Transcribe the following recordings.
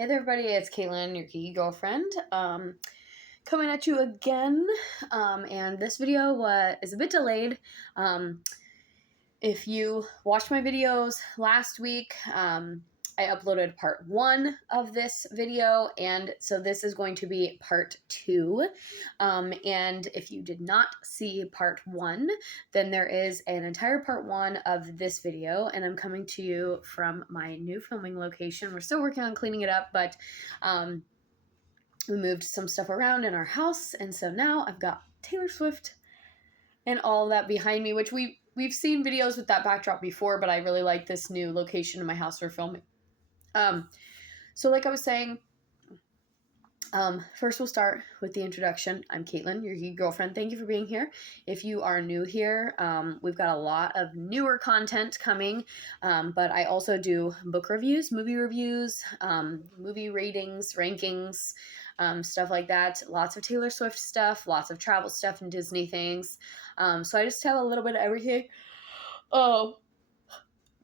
Hey there, everybody. It's Caitlin, your geeky girlfriend, coming at you again. And this video is a bit delayed. If you watched my videos last week, I uploaded part 1 of this video, and so this is going to be part 2. And if you did not see part 1, then there is an entire part 1 of this video, and I'm coming to you from my new filming location. We're still working on cleaning it up, but we moved some stuff around in our house, and so now I've got Taylor Swift and all that behind me, which we've seen videos with that backdrop before, but I really like this new location in my house for filming. So like I was saying, first we'll start with the introduction. I'm Caitlin, your geek girlfriend. Thank you for being here. If you are new here, we've got a lot of newer content coming, but I also do book reviews, movie ratings, rankings, stuff like that. Lots of Taylor Swift stuff, lots of travel stuff and Disney things. So I just have a little bit of everything. Oh,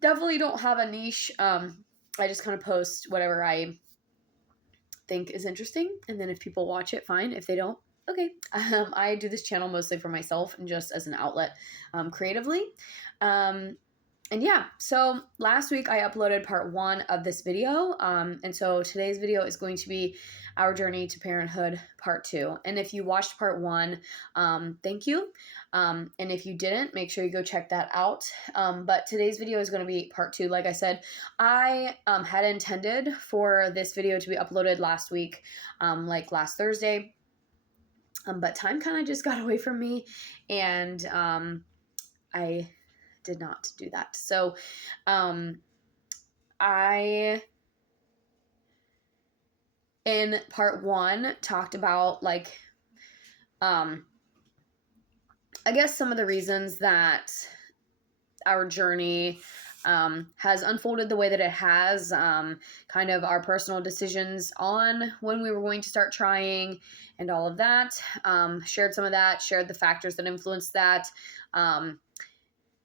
definitely don't have a niche. I just kind of post whatever I think is interesting, and then if people watch it, fine. If they don't, okay. I do this channel mostly for myself and just as an outlet creatively. And yeah, so last week I uploaded part 1 of this video, and so today's video is going to be our journey to parenthood part 2. And if you watched part 1, thank you. And if you didn't, make sure you go check that out. But today's video is going to be part 2. Like I said, I had intended for this video to be uploaded last week, like last Thursday. But time kind of just got away from me, and I did not do that. So I, in part 1, talked about I guess some of the reasons that our journey has unfolded the way that it has, kind of our personal decisions on when we were going to start trying and all of that. Shared some of that, shared the factors that influenced that.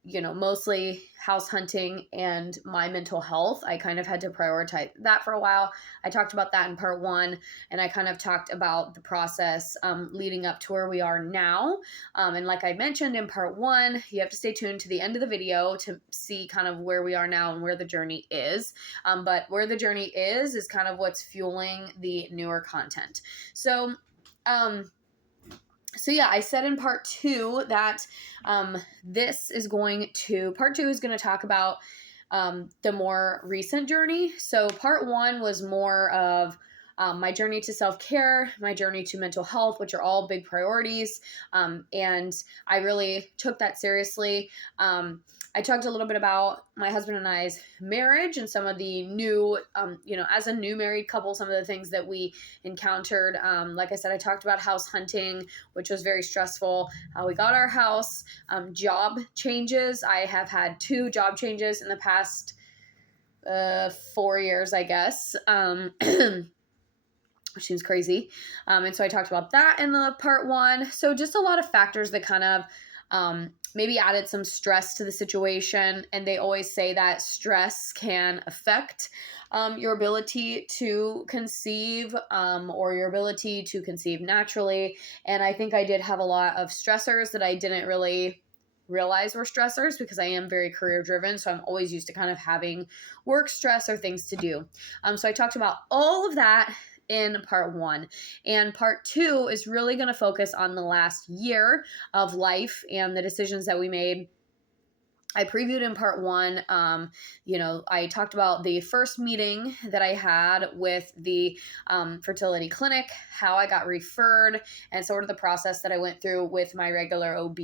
Mostly house hunting and my mental health. I kind of had to prioritize that for a while. I talked about that in part 1, and I kind of talked about the process leading up to where we are now. And like I mentioned in part 1, you have to stay tuned to the end of the video to see kind of where we are now and where the journey is. But where the journey is kind of what's fueling the newer content. So yeah, I said in part 2 that part 2 is going to talk about the more recent journey. So part 1 was more of my journey to self-care, my journey to mental health, which are all big priorities. And I really took that seriously. I talked a little bit about my husband and I's marriage and some of the new, as a new married couple, some of the things that we encountered. Like I said, I talked about house hunting, which was very stressful, how we got our house, job changes. I have had 2 job changes in the past 4 years, I guess. Which seems crazy. And so I talked about that in the part 1. So just a lot of factors that kind of maybe added some stress to the situation. And they always say that stress can affect your ability to conceive or your ability to conceive naturally. And I think I did have a lot of stressors that I didn't really realize were stressors because I am very career driven. So I'm always used to kind of having work stress or things to do. So I talked about all of that in part 1, and part 2 is really going to focus on the last year of life and the decisions that we made. I previewed in part 1, I talked about the first meeting that I had with the fertility clinic, how I got referred, and sort of the process that I went through with my regular OB.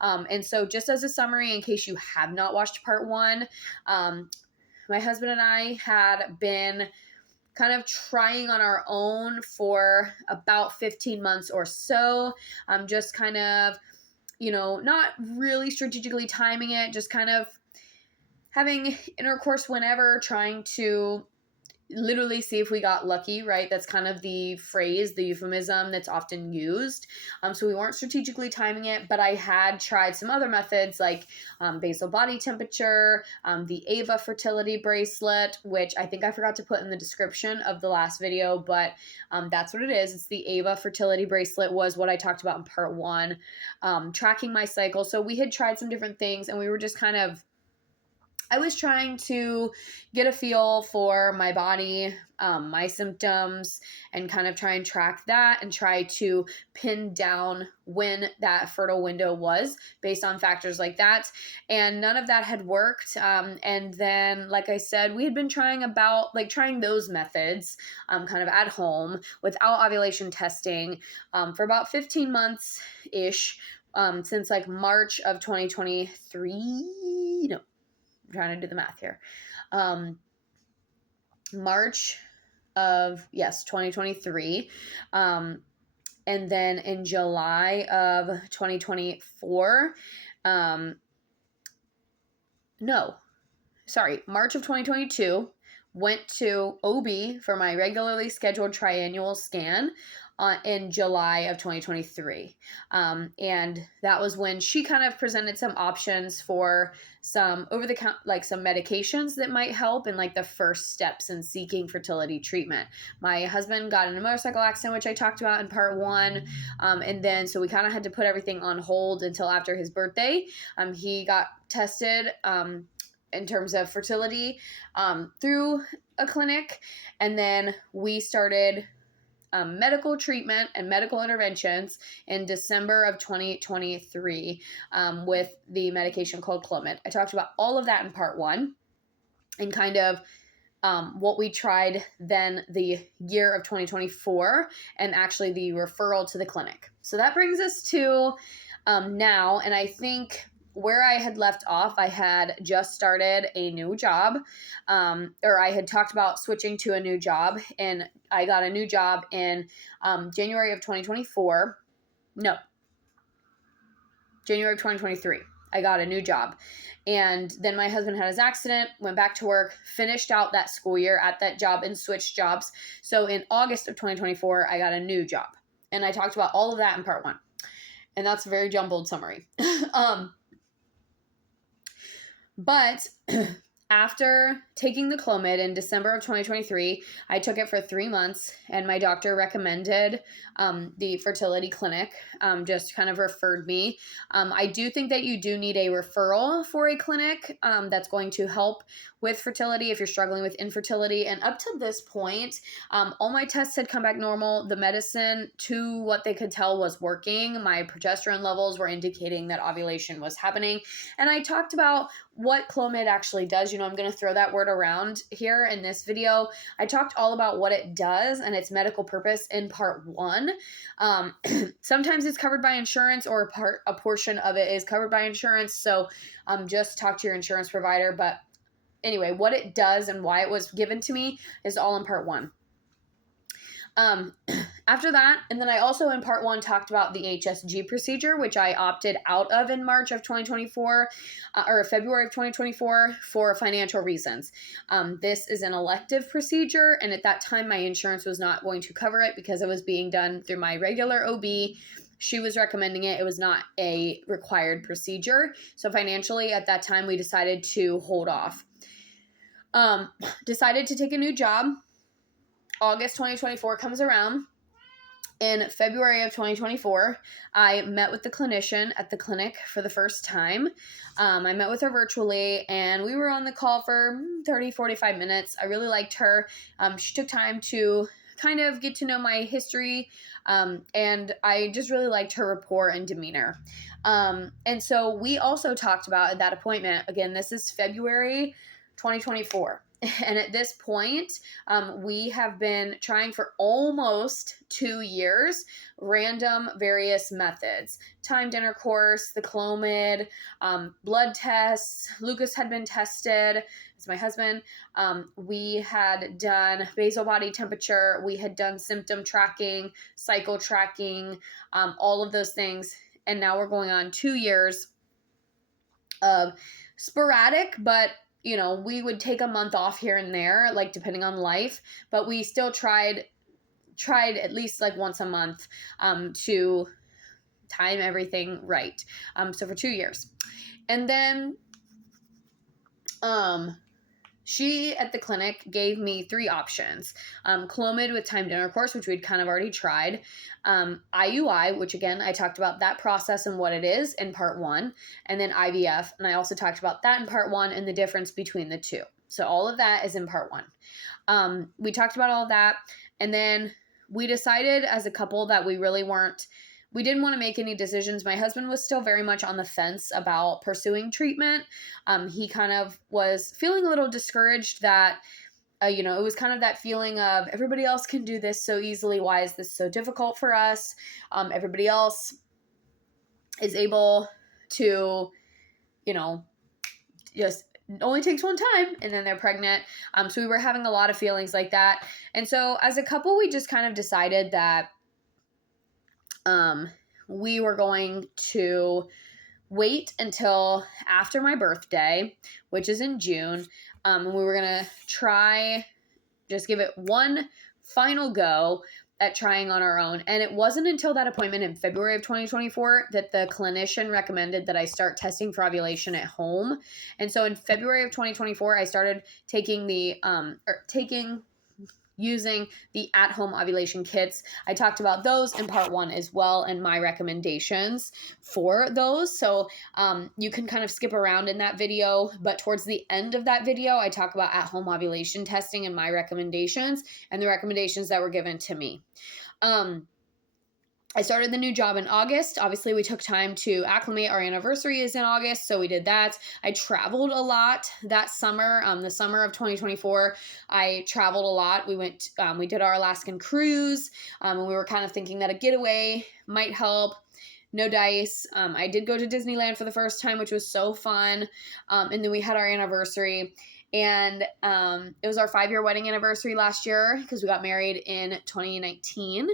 And so just as a summary, in case you have not watched part 1, my husband and I had been kind of trying on our own for about 15 months or so. Just kind of, not really strategically timing it, just kind of having intercourse whenever, trying to literally see if we got lucky, right? That's kind of the phrase, the euphemism that's often used. So we weren't strategically timing it, but I had tried some other methods like basal body temperature, the Ava fertility bracelet, which I think I forgot to put in the description of the last video, but that's what it is. It's the Ava fertility bracelet was what I talked about in part 1, tracking my cycle. So we had tried some different things, and we were just kind of, I was trying to get a feel for my body, my symptoms, and kind of try and track that and try to pin down when that fertile window was based on factors like that. And none of that had worked. And then, like I said, we had been trying those methods kind of at home without ovulation testing for about 15 months ish. Since like March of 2023. No, I'm trying to do the math here. March of, yes, 2023. And then in July of 2024, March of 2022, went to OB for my regularly scheduled triannual scan in July of 2023. And that was when she kind of presented some options for some over-the-counter, like some medications that might help in like the first steps in seeking fertility treatment. My husband got in a motorcycle accident, which I talked about in part 1. And then, so we kind of had to put everything on hold until after his birthday. He got tested, in terms of fertility, through a clinic. And then we started medical treatment and medical interventions in December of 2023 with the medication called Clomid. I talked about all of that in part 1 and kind of what we tried then the year of 2024 and actually the referral to the clinic. So that brings us to now, and I think where I had left off, I had just started a new job, or I had talked about switching to a new job, and I got a new job in January of 2024. No, January of 2023. I got a new job. And then my husband had his accident, went back to work, finished out that school year at that job and switched jobs. So in August of 2024, I got a new job. And I talked about all of that in part 1. And that's a very jumbled summary. But after taking the Clomid in December of 2023, I took it for 3 months, and my doctor recommended the fertility clinic, just kind of referred me. I do think that you do need a referral for a clinic that's going to help with fertility if you're struggling with infertility. And up to this point, all my tests had come back normal. The medicine, to what they could tell, was working. My progesterone levels were indicating that ovulation was happening. And I talked about what Clomid actually does. I'm going to throw that word around here in this video. I talked all about what it does and its medical purpose in part 1. Sometimes it's covered by insurance, or a portion of it is covered by insurance. So just talk to your insurance provider. But anyway, what it does and why it was given to me is all in part 1. After that, and then I also in part 1 talked about the HSG procedure, which I opted out of in March of 2024, or February of 2024 for financial reasons. This is an elective procedure, and at that time my insurance was not going to cover it because it was being done through my regular OB. She was recommending it. It was not a required procedure. So financially at that time we decided to hold off. Decided to take a new job. August 2024 comes around. In February of 2024, I met with the clinician at the clinic for the first time. I met with her virtually, and we were on the call for 30, 45 minutes. I really liked her. She took time to kind of get to know my history, and I just really liked her rapport and demeanor. And so we also talked about at that appointment, again, this is February 2024. And at this point, we have been trying for almost 2 years, random various methods, timed intercourse, the Clomid, blood tests. Lucas had been tested. It's my husband. We had done basal body temperature. We had done symptom tracking, cycle tracking, all of those things. And now we're going on 2 years of sporadic, but we would take a month off here and there, like depending on life, but we still tried at least like once a month to time everything right. So for 2 years. And then she at the clinic gave me 3 options. Culminated with timed intercourse, which we'd kind of already tried. IUI, which again, I talked about that process and what it is in part 1. And then IVF. And I also talked about that in part 1 and the difference between the two. So all of that is in part 1. We talked about all of that. And then we decided as a couple that we didn't want to make any decisions. My husband was still very much on the fence about pursuing treatment. He kind of was feeling a little discouraged that, it was kind of that feeling of everybody else can do this so easily. Why is this so difficult for us? Everybody else is able to, just only takes one time and then they're pregnant. So we were having a lot of feelings like that. And so as a couple, we just kind of decided that we were going to wait until after my birthday, which is in June. And we were going to just give it one final go at trying on our own. And it wasn't until that appointment in February of 2024 that the clinician recommended that I start testing for ovulation at home. And so in February of 2024, I started using the at-home ovulation kits. I talked about those in part 1 as well and my recommendations for those. So you can kind of skip around in that video, but towards the end of that video, I talk about at-home ovulation testing and my recommendations and the recommendations that were given to me. I started the new job in August. Obviously, we took time to acclimate. Our anniversary is in August, so we did that. I traveled a lot that summer. The summer of 2024, I traveled a lot. We did our Alaskan cruise, and we were kind of thinking that a getaway might help. No dice. I did go to Disneyland for the first time, which was so fun. And then we had our anniversary. And it was our 5-year wedding anniversary last year because we got married in 2019.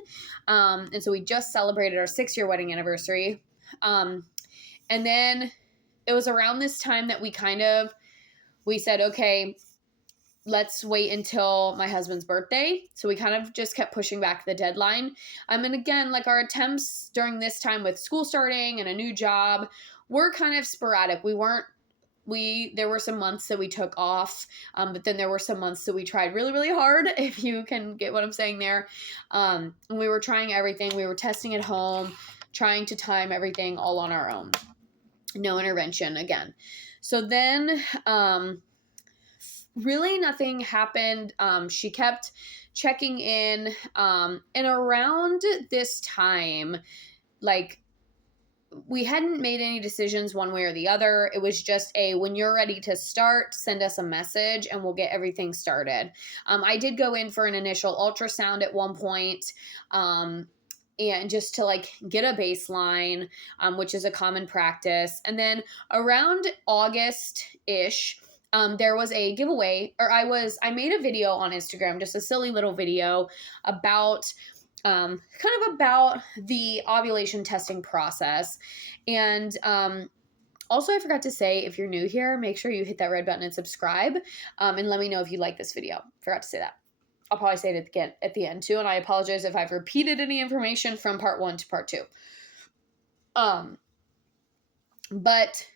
And so we just celebrated our 6-year wedding anniversary. And then it was around this time that we said, okay, let's wait until my husband's birthday. So we kind of just kept pushing back the deadline. And again, like our attempts during this time with school starting and a new job were kind of sporadic. There were some months that we took off, but then there were some months that we tried really, really hard, if you can get what I'm saying there. And we were trying everything. We were testing at home, trying to time everything all on our own. No intervention again. So then really nothing happened. She kept checking in. And around this time, like, we hadn't made any decisions one way or the other. It was just when you're ready to start, send us a message and we'll get everything started. I did go in for an initial ultrasound at one point, and just to get a baseline, which is a common practice. And then around August-ish, there was a giveaway, or I made a video on Instagram, just a silly little video about about the ovulation testing process. And also, I forgot to say, if you're new here, make sure you hit that red button and subscribe, and let me know if you like this video. Forgot to say that. I'll probably say it again at the end too, and I apologize if I've repeated any information from part 1 to part 2. But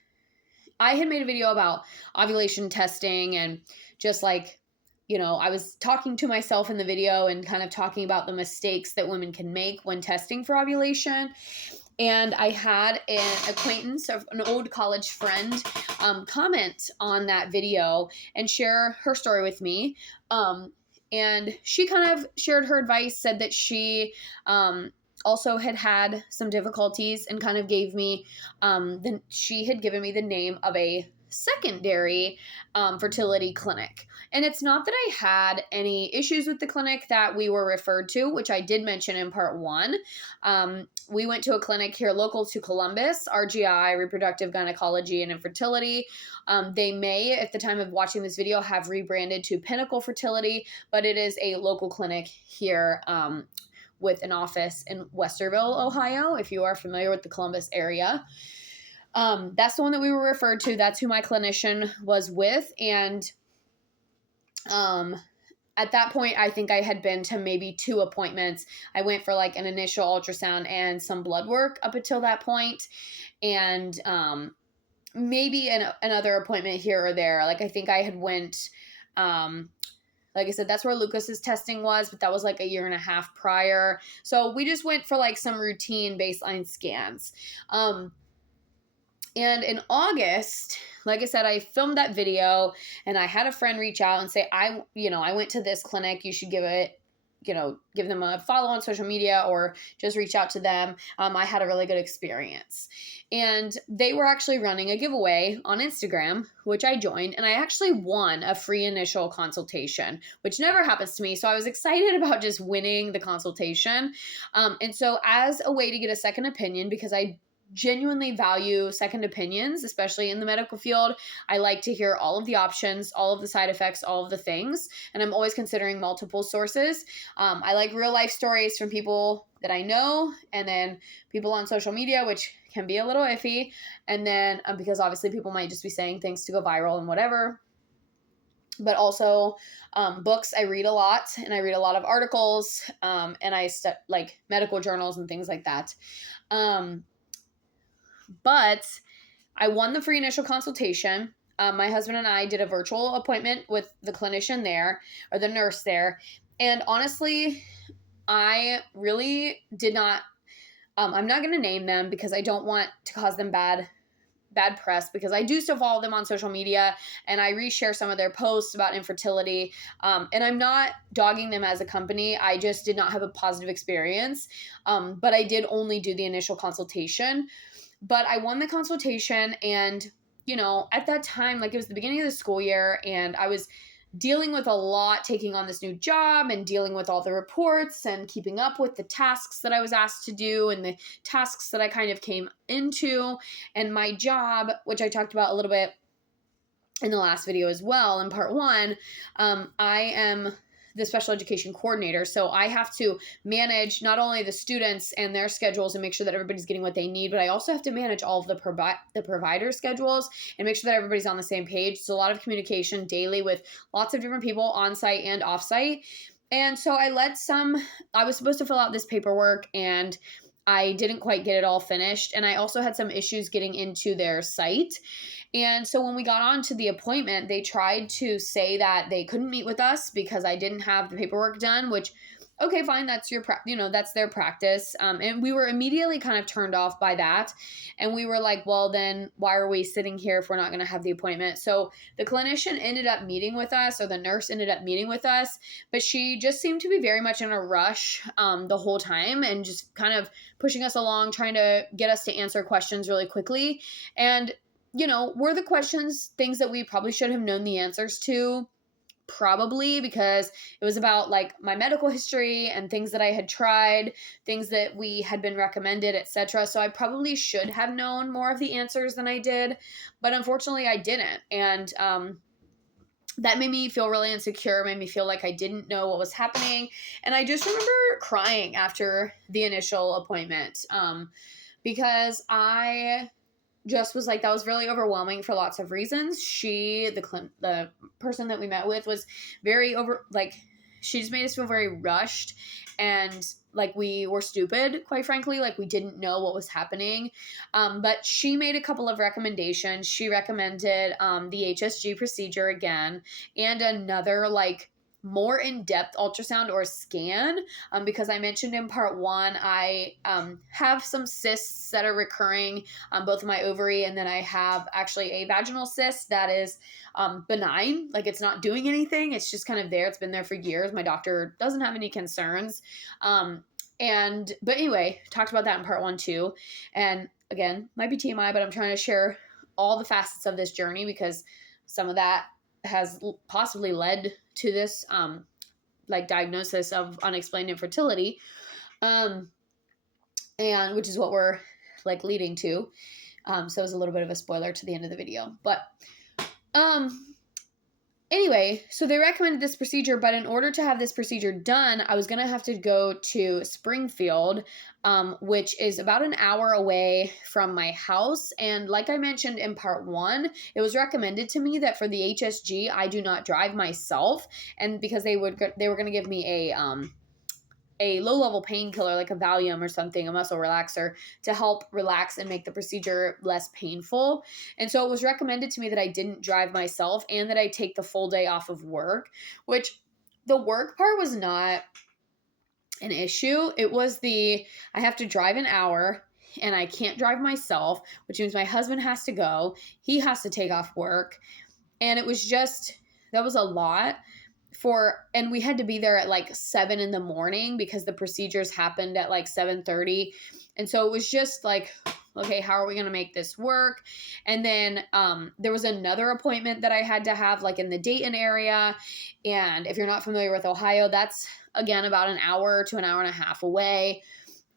I had made a video about ovulation testing and just I was talking to myself in the video and kind of talking about the mistakes that women can make when testing for ovulation. And I had an acquaintance, an old college friend, comment on that video and share her story with me. And she kind of shared her advice, said that she also had some difficulties, and kind of gave me, she had given me the name of a secondary fertility clinic. And it's not that I had any issues with the clinic that we were referred to, which I did mention in part 1. We went to a clinic here local to Columbus, RGI, Reproductive Gynecology and Infertility. They may, at the time of watching this video, have rebranded to Pinnacle Fertility, but it is a local clinic here with an office in Westerville, Ohio, if you are familiar with the Columbus area. That's the one that we were referred to. That's who my clinician was with. And at that point, I think I had been to maybe 2 appointments. I went for like an initial ultrasound and some blood work up until that point, and maybe another appointment here or there. Like I think I had went, like I said, that's where Lucas's testing was, but that was like a year and a half prior. So we just went for like some routine baseline scans. And in August, like I said, I filmed that video and I had a friend reach out and say, I went to this clinic. You should give them a follow on social media or just reach out to them. I had a really good experience. And they were actually running a giveaway on Instagram, which I joined, and I actually won a free initial consultation, which never happens to me. So I was excited about just winning the consultation. And so as a way to get a second opinion, because I genuinely value second opinions, especially in the medical field. I like to hear all of the options, all of the side effects, all of the things, and I'm always considering multiple sources. I like real life stories from people that I know, and then people on social media, which can be a little iffy, and then because obviously people might just be saying things to go viral and whatever. But also books. I read a lot, and I read a lot of articles, and I like medical journals and things like that. But I won the free initial consultation. My husband and I did a virtual appointment with the clinician there, or the nurse there. And honestly, I really did not, I'm not going to name them because I don't want to cause them bad press, because I do still follow them on social media and I reshare some of their posts about infertility. And I'm not dogging them as a company. I just did not have a positive experience. But I did only do the initial consultation. But I won the consultation, and, at that time, like it was the beginning of the school year, and I was dealing with a lot, taking on this new job and dealing with all the reports and keeping up with the tasks that I was asked to do and the tasks that I kind of came into. And my job, which I talked about a little bit in the last video as well, in part 1, I am the special education coordinator. So I have to manage not only the students and their schedules and make sure that everybody's getting what they need, but I also have to manage all of the provider schedules and make sure that everybody's on the same page. So a lot of communication daily with lots of different people on site and off site. And so I was supposed to fill out this paperwork, and I didn't quite get it all finished. And I also had some issues getting into their site. And so when we got on to the appointment, they tried to say that they couldn't meet with us because I didn't have the paperwork done, which, okay, fine, that's that's their practice. And we were immediately kind of turned off by that. And we were like, well, then why are we sitting here if we're not going to have the appointment? So the clinician ended up meeting with us, or the nurse ended up meeting with us, but she just seemed to be very much in a rush the whole time and just kind of pushing us along, trying to get us to answer questions really quickly. And were the questions things that we probably should have known the answers to? Probably, because it was about like my medical history and things that I had tried, things that we had been recommended, etc. So I probably should have known more of the answers than I did, but unfortunately I didn't. And that made me feel really insecure, made me feel like I didn't know what was happening. And I just remember crying after the initial appointment because I just was like, that was really overwhelming for lots of reasons. The person that we met with was very she just made us feel very rushed and like we were stupid, quite frankly, like we didn't know what was happening. But she made a couple of recommendations. She recommended the HSG procedure again, and another more in-depth ultrasound or scan, because I mentioned in part 1, I have some cysts that are recurring on both of my ovary, and then I have actually a vaginal cyst that is benign, like it's not doing anything, it's just kind of there, it's been there for years, my doctor doesn't have any concerns. But anyway, talked about that in part 1 too, and again, might be TMI, but I'm trying to share all the facets of this journey because some of that has possibly led to this diagnosis of unexplained infertility, and which is what we're leading to. So it was a little bit of a spoiler to the end of the video, but Anyway, so they recommended this procedure, but in order to have this procedure done, I was going to have to go to Springfield, which is about an hour away from my house. And like I mentioned in part one, it was recommended to me that for the HSG, I do not drive myself. And because they were going to give me a low-level painkiller like a Valium or something, a muscle relaxer, to help relax and make the procedure less painful. And so it was recommended to me that I didn't drive myself and that I take the full day off of work, which the work part was not an issue. It was I have to drive an hour and I can't drive myself, which means my husband has to go. He has to take off work. And it was just, that was a lot. And we had to be there at like 7 a.m. because the procedures happened at like 7:30. And so it was just like, okay, how are we going to make this work? And then there was another appointment that I had to have like in the Dayton area. And if you're not familiar with Ohio, that's again about an hour to an hour and a half away.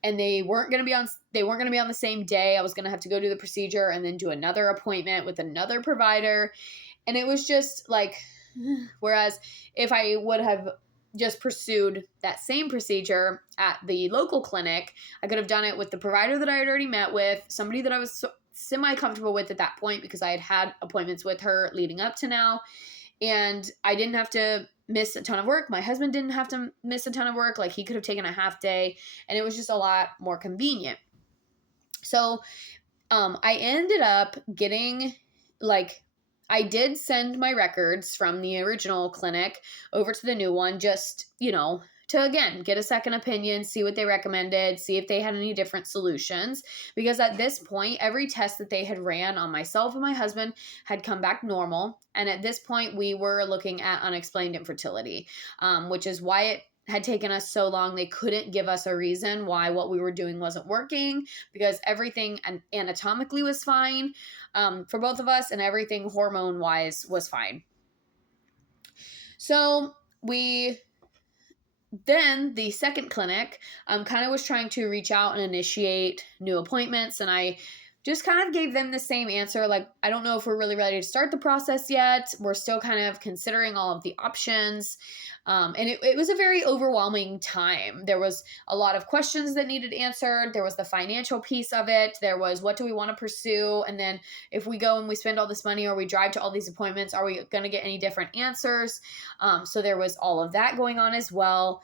And they weren't going to be on the same day. I was going to have to go do the procedure and then do another appointment with another provider. And it was just like, whereas if I would have just pursued that same procedure at the local clinic, I could have done it with the provider that I had already met with, somebody that I was semi-comfortable with at that point because I had had appointments with her leading up to now. And I didn't have to miss a ton of work. My husband didn't have to miss a ton of work. Like he could have taken a half day and it was just a lot more convenient. So I ended up getting I did send my records from the original clinic over to the new one just, to again, get a second opinion, see what they recommended, see if they had any different solutions. Because at this point, every test that they had ran on myself and my husband had come back normal. And at this point, we were looking at unexplained infertility, which is why it had taken us so long. They couldn't give us a reason why what we were doing wasn't working because everything anatomically was fine for both of us and everything hormone-wise was fine. So then the second clinic kind of was trying to reach out and initiate new appointments, and I just kind of gave them the same answer. Like, I don't know if we're really ready to start the process yet. We're still kind of considering all of the options. And it was a very overwhelming time. There was a lot of questions that needed answered. There was the financial piece of it. There was, what do we want to pursue? And then if we go and we spend all this money or we drive to all these appointments, are we going to get any different answers? So there was all of that going on as well.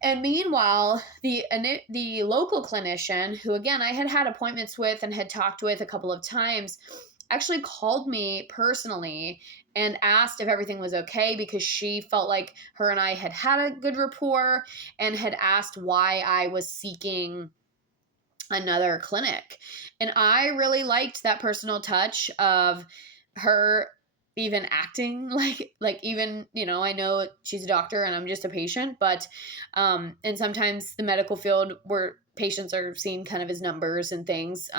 And meanwhile, the local clinician, who again I had appointments with and had talked with a couple of times, actually called me personally and asked if everything was okay because she felt like her and I had a good rapport and had asked why I was seeking another clinic. And I really liked that personal touch of her even acting like even, I know she's a doctor and I'm just a patient, but and sometimes the medical field where patients are seen kind of as numbers and things,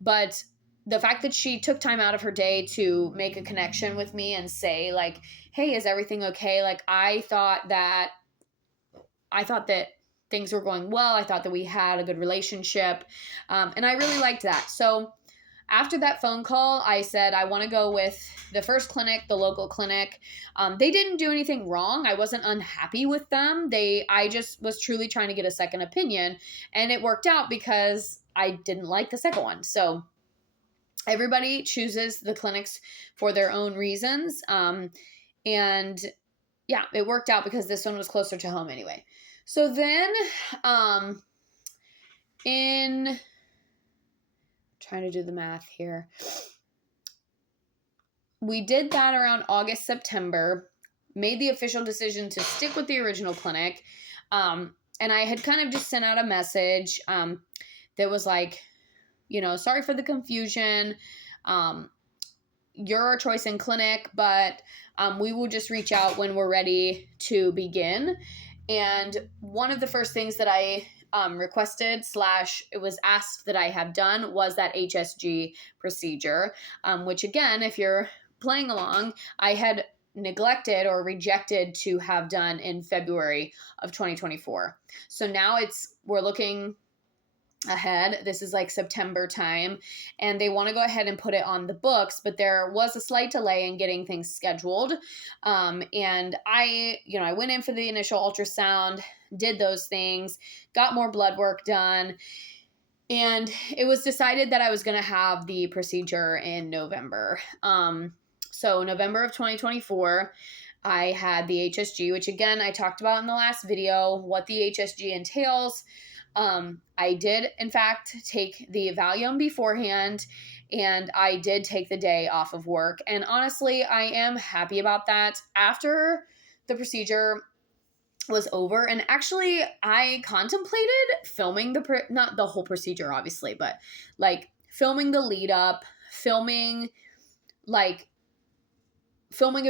but the fact that she took time out of her day to make a connection with me and say like, hey, is everything okay? Like I thought that things were going well. I thought that we had a good relationship. And I really liked that. So after that phone call, I said, I want to go with the first clinic, the local clinic. They didn't do anything wrong. I wasn't unhappy with them. I just was truly trying to get a second opinion. And it worked out because I didn't like the second one. So everybody chooses the clinics for their own reasons. And yeah, it worked out because this one was closer to home anyway. So then, trying to do the math here, we did that around August, September, made the official decision to stick with the original clinic. And I had kind of just sent out a message that was like, sorry for the confusion. You're our choice in clinic, but we will just reach out when we're ready to begin. And one of the first things that I requested / it was asked that I have done was that HSG procedure, which again, if you're playing along, I had neglected or rejected to have done in February of 2024. So now we're looking ahead. This is like September time, and they want to go ahead and put it on the books, but there was a slight delay in getting things scheduled. And I went in for the initial ultrasound, did those things, got more blood work done, and it was decided that I was going to have the procedure in November. So November of 2024, I had the HSG, which again, I talked about in the last video, what the HSG entails. I did, in fact, take the Valium beforehand, and I did take the day off of work. And honestly, I am happy about that. After the procedure was over, and actually I contemplated filming not the whole procedure obviously, but like filming the lead up, filming a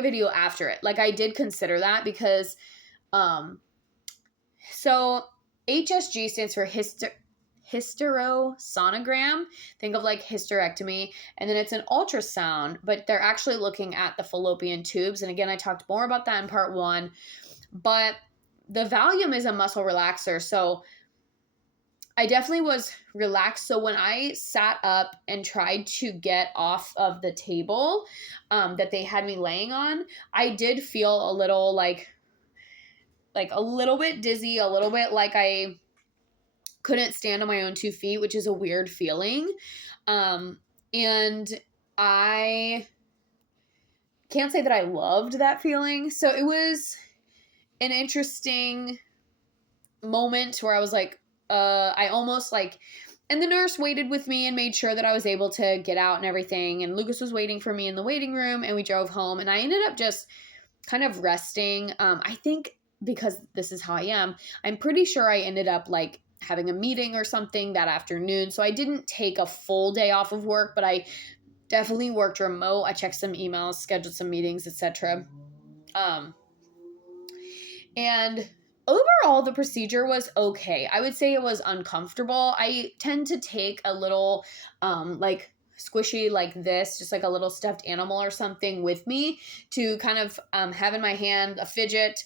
video after it. Like I did consider that because so HSG stands for hysterosonogram. Think of like hysterectomy, and then it's an ultrasound, but they're actually looking at the fallopian tubes. And again, I talked more about that in part 1, but the Valium is a muscle relaxer. So I definitely was relaxed. So when I sat up and tried to get off of the table that they had me laying on, I did feel a little like a little bit dizzy, a little bit like I couldn't stand on my own 2 feet, which is a weird feeling. And I can't say that I loved that feeling. So it was an interesting moment where I was like, I almost like, and the nurse waited with me and made sure that I was able to get out and everything. And Lucas was waiting for me in the waiting room, and we drove home, and I ended up just kind of resting. I think because this is how I am, I'm pretty sure I ended up like having a meeting or something that afternoon. So I didn't take a full day off of work, but I definitely worked remote. I checked some emails, scheduled some meetings, etc. And overall, the procedure was okay. I would say it was uncomfortable. I tend to take a little, like squishy like this, just like a little stuffed animal or something with me to kind of have in my hand a fidget,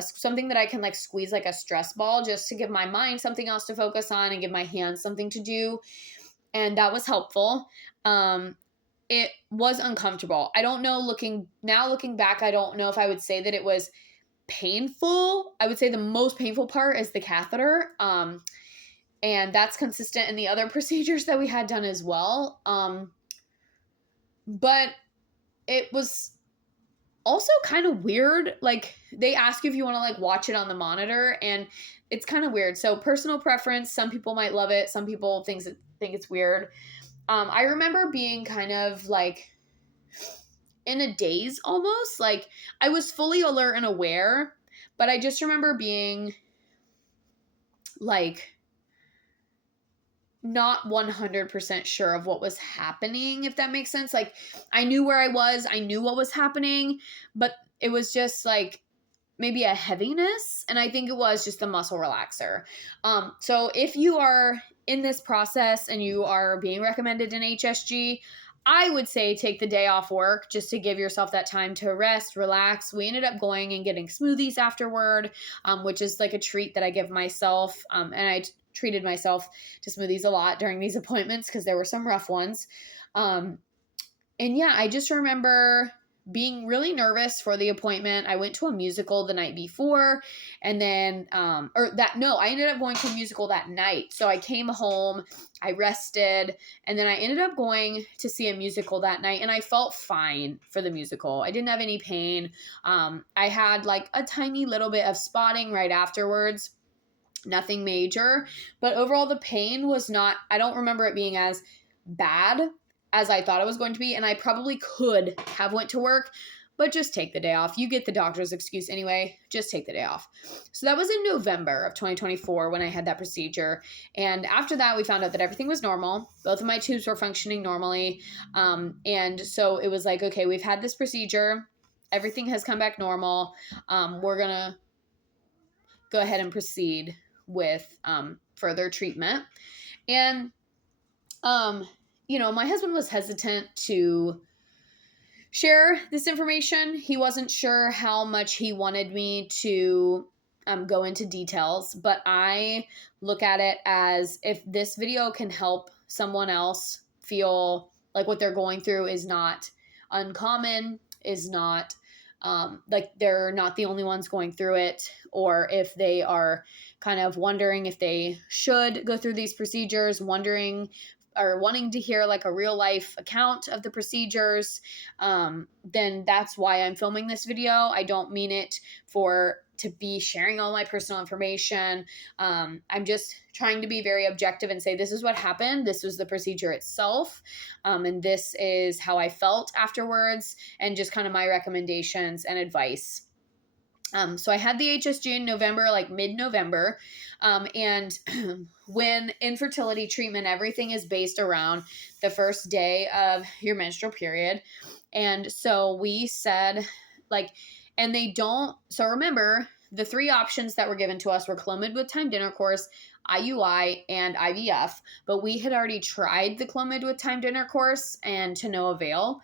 something that I can like squeeze like a stress ball, just to give my mind something else to focus on and give my hands something to do. And that was helpful. It was uncomfortable. I don't know, looking back, I don't know if I would say that it was painful. I would say the most painful part is the catheter. And that's consistent in the other procedures that we had done as well. But it was also kind of weird. Like they ask you if you want to like watch it on the monitor, and it's kind of weird. So personal preference, some people might love it. Some people think it's weird. I remember being kind of like in a daze almost. Like I was fully alert and aware, but I just remember being like not 100% sure of what was happening, if that makes sense. Like I knew where I was, I knew what was happening, but it was just like maybe a heaviness, and I think it was just the muscle relaxer. So if you are in this process and you are being recommended an HSG, I would say take the day off work just to give yourself that time to rest, relax. We ended up going and getting smoothies afterward, which is like a treat that I give myself. And I treated myself to smoothies a lot during these appointments because there were some rough ones. And yeah, I just remember being really nervous for the appointment. I went to a musical the night before, and then, I ended up going to a musical that night. So I came home, I rested, and then I ended up going to see a musical that night, and I felt fine for the musical. I didn't have any pain. I had like a tiny little bit of spotting right afterwards, nothing major, but overall the pain was not, I don't remember it being as bad as I thought it was going to be, and I probably could have went to work, but just take the day off. You get the doctor's excuse anyway, just take the day off. So that was in November of 2024 when I had that procedure, and after that we found out that everything was normal. Both of my tubes were functioning normally, and so it was like, okay, we've had this procedure, everything has come back normal, we're gonna go ahead and proceed with further treatment. And my husband was hesitant to share this information. He wasn't sure how much he wanted me to go into details, but I look at it as if this video can help someone else feel like what they're going through is not uncommon, is not like they're not the only ones going through it, or if they are kind of wondering if they should go through these procedures, wondering or wanting to hear like a real life account of the procedures, then that's why I'm filming this video. I don't mean it to be sharing all my personal information. I'm just trying to be very objective and say, this is what happened. This was the procedure itself. And this is how I felt afterwards, and just kind of my recommendations and advice. So I had the HSG in November, like mid-November. And when infertility treatment, everything is based around the first day of your menstrual period. And so we said, like, and they don't, so remember, the 3 options that were given to us were Clomid with timed intercourse, IUI, and IVF. But we had already tried the Clomid with timed intercourse and to no avail.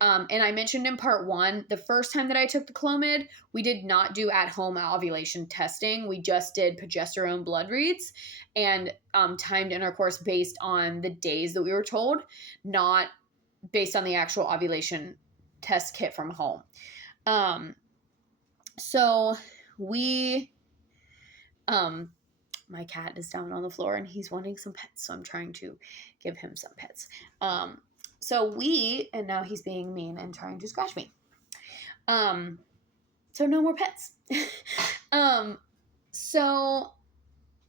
And I mentioned in part 1, the first time that I took the Clomid, we did not do at-home ovulation testing. We just did progesterone blood reads and timed intercourse based on the days that we were told, not based on the actual ovulation test kit from home. So we, my cat is down on the floor and he's wanting some pets, so I'm trying to give him some pets. And now he's being mean and trying to scratch me. So no more pets. So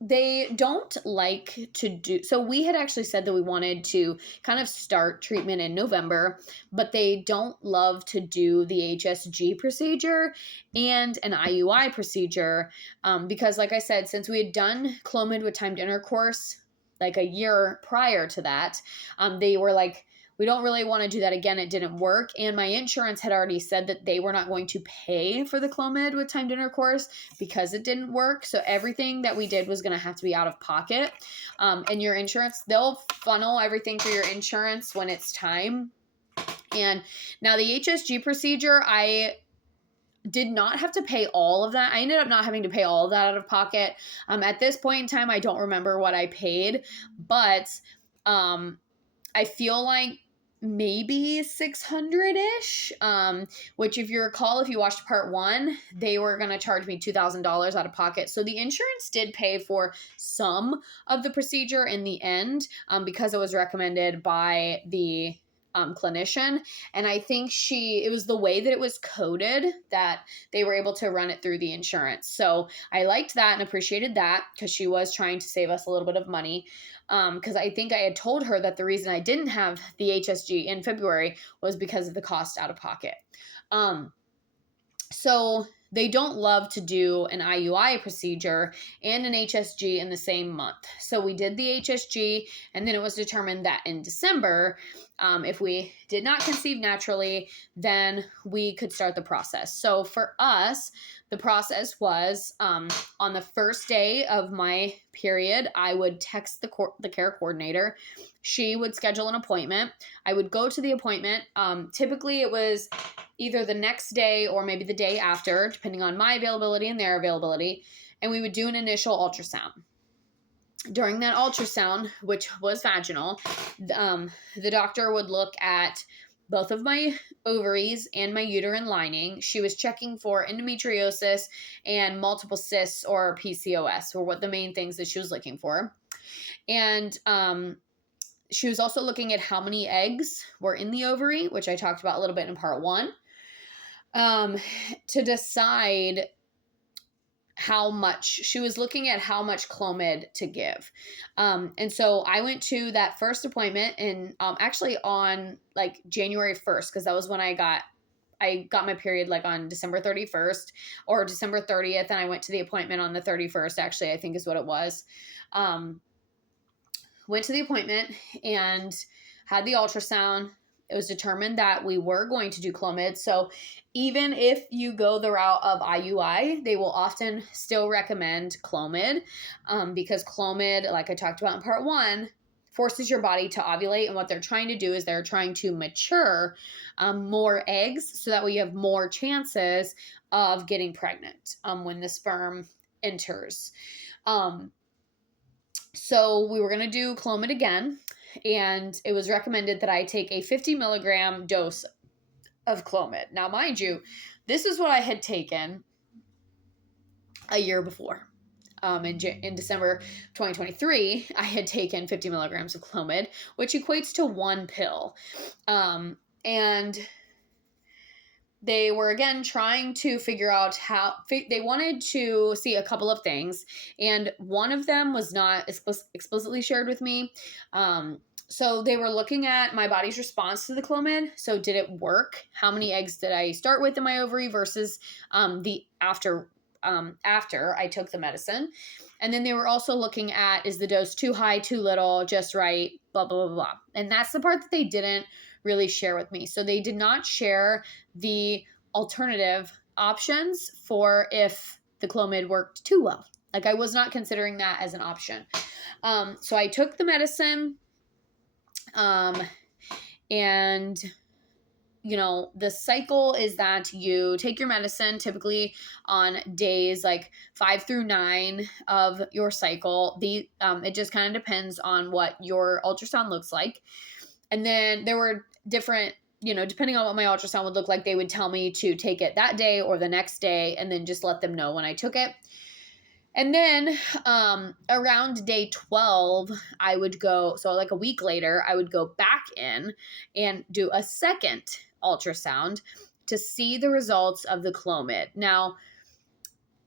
they don't like to do, so we had actually said that we wanted to kind of start treatment in November, but they don't love to do the HSG procedure and an IUI procedure, because like I said, since we had done Clomid with timed intercourse like a year prior to that, they were like, we don't really want to do that again. It didn't work. And my insurance had already said that they were not going to pay for the Clomid with timed intercourse because it didn't work. So everything that we did was going to have to be out of pocket. And your insurance, they'll funnel everything through your insurance when it's time. And now the HSG procedure, I did not have to pay all of that. I ended up not having to pay all of that out of pocket. At this point in time, I don't remember what I paid, but I feel like maybe 600-ish, which if you recall, if you watched part 1, they were going to charge me $2,000 out of pocket. So the insurance did pay for some of the procedure in the end, because it was recommended by the clinician. And I think it was the way that it was coded that they were able to run it through the insurance. So I liked that and appreciated that, because she was trying to save us a little bit of money. Because I think I had told her that the reason I didn't have the HSG in February was because of the cost out of pocket. So they don't love to do an IUI procedure and an HSG in the same month. So we did the HSG, and then it was determined that in December, if we did not conceive naturally, then we could start the process. So for us, the process was on the first day of my period, I would text the care coordinator. She would schedule an appointment. I would go to the appointment. Typically, it was either the next day or maybe the day after, depending on my availability and their availability. And we would do an initial ultrasound. During that ultrasound, which was vaginal, the doctor would look at both of my ovaries and my uterine lining. She was checking for endometriosis and multiple cysts, or PCOS, were what the main things that she was looking for. And she was also looking at how many eggs were in the ovary, which I talked about a little bit in part 1, to decide how much. She was looking at how much Clomid to give. And so I went to that first appointment in actually on like January 1st, because that was when I got my period, like on December 31st or December 30th. And I went to the appointment on the 31st, actually, I think is what it was. Went to the appointment and had the ultrasound. It was determined that we were going to do Clomid. So even if you go the route of IUI, they will often still recommend Clomid, because Clomid, like I talked about in part 1, forces your body to ovulate. And what they're trying to do is they're trying to mature more eggs so that way you have more chances of getting pregnant when the sperm enters. So we were going to do Clomid again, and it was recommended that I take a 50 milligram dose of Clomid. Now, mind you, this is what I had taken a year before. In December 2023, I had taken 50 milligrams of Clomid, which equates to one pill. And they were again trying to figure out how they wanted to see a couple of things. And one of them was not explicitly shared with me. So they were looking at my body's response to the Clomid. So did it work? How many eggs did I start with in my ovary versus the after I took the medicine? And then they were also looking at, is the dose too high, too little, just right, blah, blah, blah, blah. And that's the part that they didn't really share with me. So they did not share the alternative options for if the Clomid worked too well. Like, I was not considering that as an option. So I took the medicine, and the cycle is that you take your medicine typically on days like 5 through 9 of your cycle. It just kind of depends on what your ultrasound looks like. And then there were different, depending on what my ultrasound would look like, they would tell me to take it that day or the next day, and then just let them know when I took it. And then around day 12, I would go, so like a week later, I would go back in and do a second ultrasound to see the results of the Clomid. Now,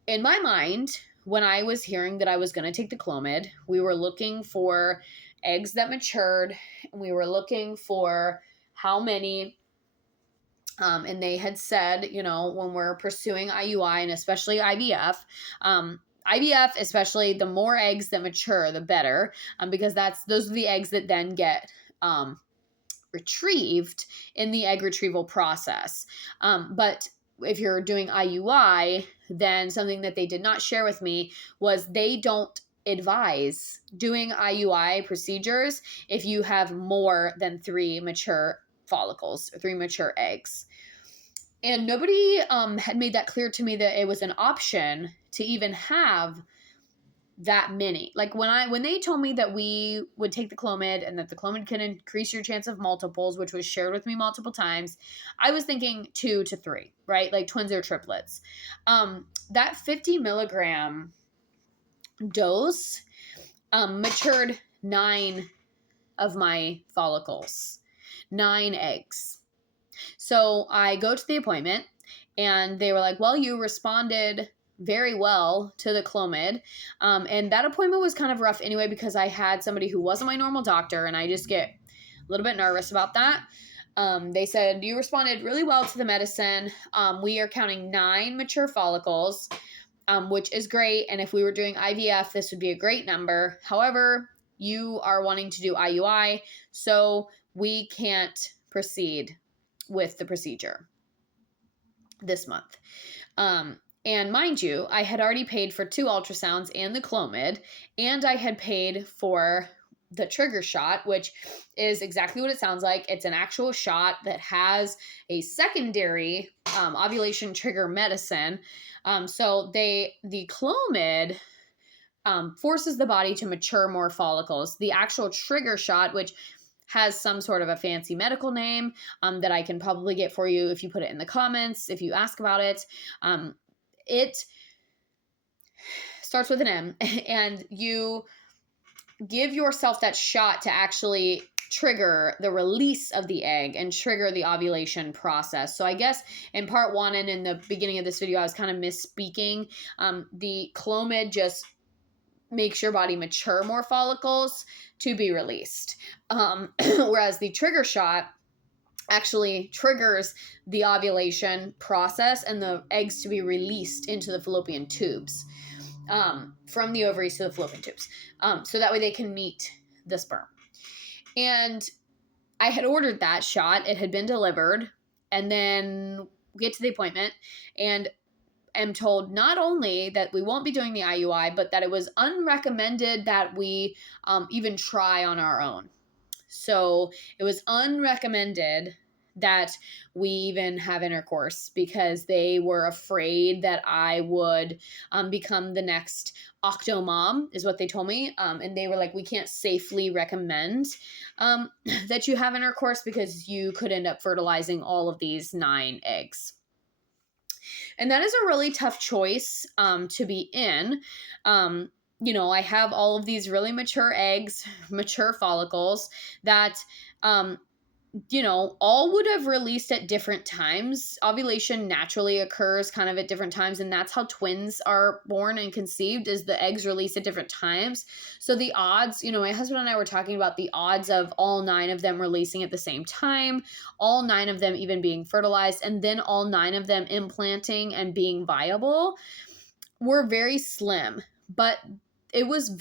in my mind, when I was hearing that I was going to take the Clomid, we were looking for eggs that matured, and we were looking for how many, and they had said, when we're pursuing IUI and especially IVF, especially the more eggs that mature, the better, because those are the eggs that then get retrieved in the egg retrieval process. But if you're doing IUI, then something that they did not share with me was they don't advise doing IUI procedures if you have more than 3 mature follicles, or 3 mature eggs. And nobody had made that clear to me that it was an option to even have that many. Like when they told me that we would take the Clomid and that the Clomid can increase your chance of multiples, which was shared with me multiple times, I was thinking 2 to 3, right? Like twins or triplets. That 50 milligram dose matured 9 of my follicles, 9 eggs. So I go to the appointment, and they were like, well, you responded very well to the Clomid. And that appointment was kind of rough anyway, because I had somebody who wasn't my normal doctor, and I just get a little bit nervous about that. They said, you responded really well to the medicine. We are counting 9 mature follicles, which is great. And if we were doing IVF, this would be a great number. However, you are wanting to do IUI, so we can't proceed with the procedure this month. And mind you, I had already paid for 2 ultrasounds and the Clomid, and I had paid for the trigger shot, which is exactly what it sounds like. It's an actual shot that has a secondary ovulation trigger medicine. So the Clomid forces the body to mature more follicles. The actual trigger shot, which has some sort of a fancy medical name that I can probably get for you if you put it in the comments, if you ask about it. It starts with an M, and you give yourself that shot to actually trigger the release of the egg and trigger the ovulation process. So I guess in part 1 and in the beginning of this video, I was kind of misspeaking. The Clomid just makes your body mature more follicles to be released. Whereas the trigger shot actually triggers the ovulation process and the eggs to be released into the fallopian tubes, from the ovaries to the fallopian tubes. So that way they can meet the sperm. And I had ordered that shot. It had been delivered. And then we get to the appointment, and am told not only that we won't be doing the IUI, but that it was unrecommended that we even try on our own. So it was unrecommended that we even have intercourse because they were afraid that I would become the next octomom, is what they told me. And they were like, we can't safely recommend that you have intercourse because you could end up fertilizing all of these 9 eggs. And that is a really tough choice to be in. I have all of these really mature eggs, mature follicles that, all would have released at different times. Ovulation naturally occurs kind of at different times, and that's how twins are born and conceived, is the eggs release at different times. So the odds, my husband and I were talking about the odds of all 9 of them releasing at the same time, all 9 of them even being fertilized, and then all 9 of them implanting and being viable were very slim. But it was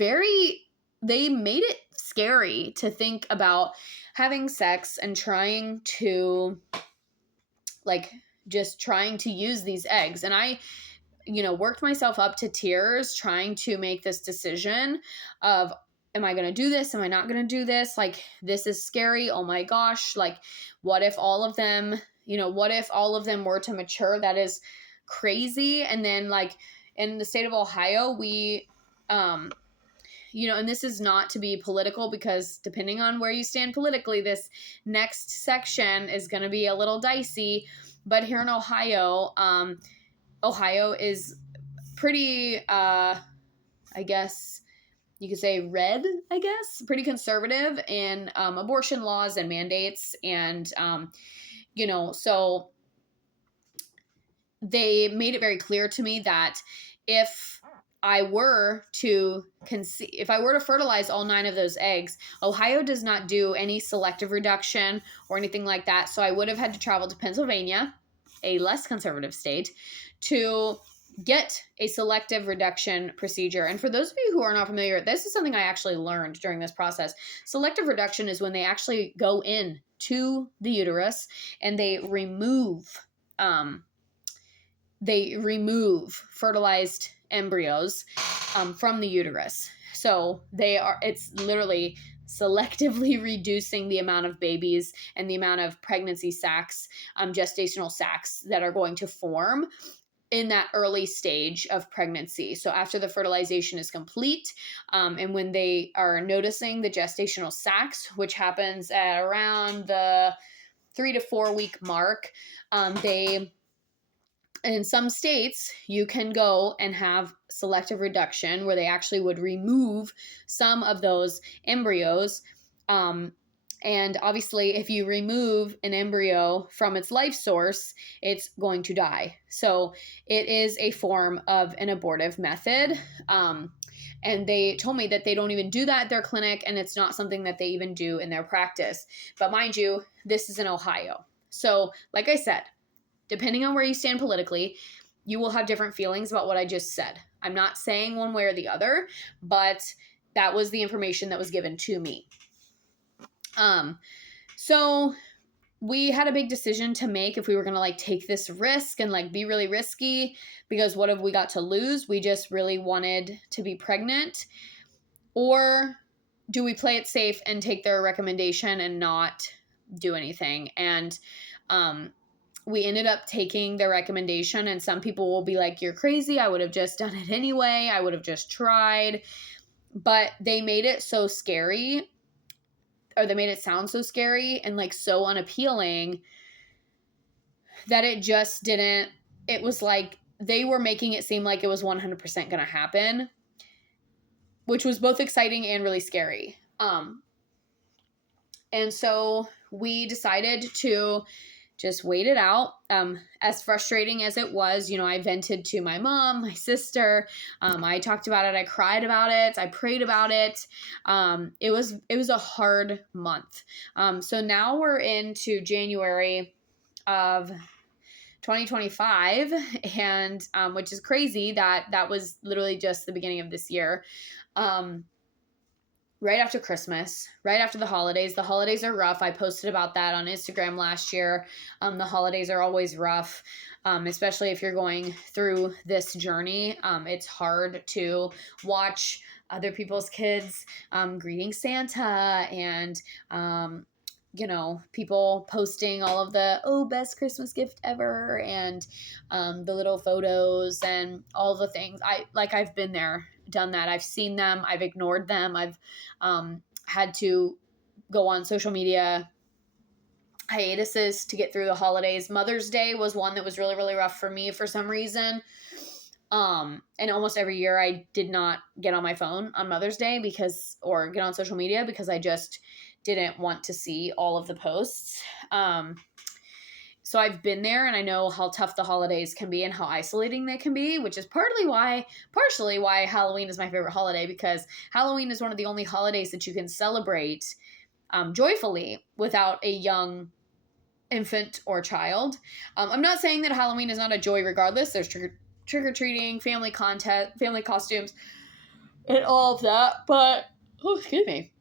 they made it scary to think about having sex and trying to use these eggs. And I, worked myself up to tears trying to make this decision of, am I going to do this? Am I not going to do this? Like, this is scary. Oh my gosh. Like, what if all of them were to mature? That is crazy. And then in the state of Ohio, we, and this is not to be political, because depending on where you stand politically, this next section is going to be a little dicey. But here in Ohio, Ohio is pretty, I guess you could say red, pretty conservative in abortion laws and mandates. And, so they made it very clear to me that if I were to fertilize all 9 of those eggs, Ohio does not do any selective reduction or anything like that. So I would have had to travel to Pennsylvania, a less conservative state, to get a selective reduction procedure. And for those of you who are not familiar, this is something I actually learned during this process. Selective reduction is when they actually go in to the uterus and they remove fertilized embryos from the uterus. So it's literally selectively reducing the amount of babies and the amount of pregnancy sacs, gestational sacs that are going to form in that early stage of pregnancy. So after the fertilization is complete, and when they are noticing the gestational sacs, which happens at around the 3 to 4 week mark, in some states, you can go and have selective reduction where they actually would remove some of those embryos. And obviously, if you remove an embryo from its life source, it's going to die. So it is a form of an abortive method. And they told me that they don't even do that at their clinic, and it's not something that they even do in their practice. But mind you, this is in Ohio. So like I said, depending on where you stand politically, you will have different feelings about what I just said. I'm not saying one way or the other, but that was the information that was given to me. So we had a big decision to make if we were going to take this risk and be really risky, because what have we got to lose? We just really wanted to be pregnant. Or do we play it safe and take their recommendation and not do anything? And, we ended up taking their recommendation, and some people will be like, you're crazy. I would have just done it anyway. I would have just tried. But they made it so scary, or they made it sound so scary and so unappealing, that it just didn't, it was like they were making it seem like it was 100% going to happen, which was both exciting and really scary. And so we decided to just wait it out. As frustrating as it was, I vented to my mom, my sister. I talked about it. I cried about it. I prayed about it. It was a hard month. So now we're into January of 2025, and which is crazy that was literally just the beginning of this year. right after Christmas, right after the holidays. The holidays are rough. I posted about that on Instagram last year. The holidays are always rough, especially if you're going through this journey. It's hard to watch other people's kids greeting Santa and, people posting all of the, best Christmas gift ever, and the little photos and all the things. I've been there, done that. I've seen them. I've ignored them. I've had to go on social media hiatuses to get through the holidays. Mother's Day was one that was really, really rough for me for some reason. And almost every year I did not get on my phone on Mother's Day or get on social media because I just didn't want to see all of the posts. So I've been there, and I know how tough the holidays can be and how isolating they can be, which is partially why Halloween is my favorite holiday, because Halloween is one of the only holidays that you can celebrate joyfully without a young infant or child. I'm not saying that Halloween is not a joy regardless. There's trick-or-treating, family costumes, and all of that, but, excuse me.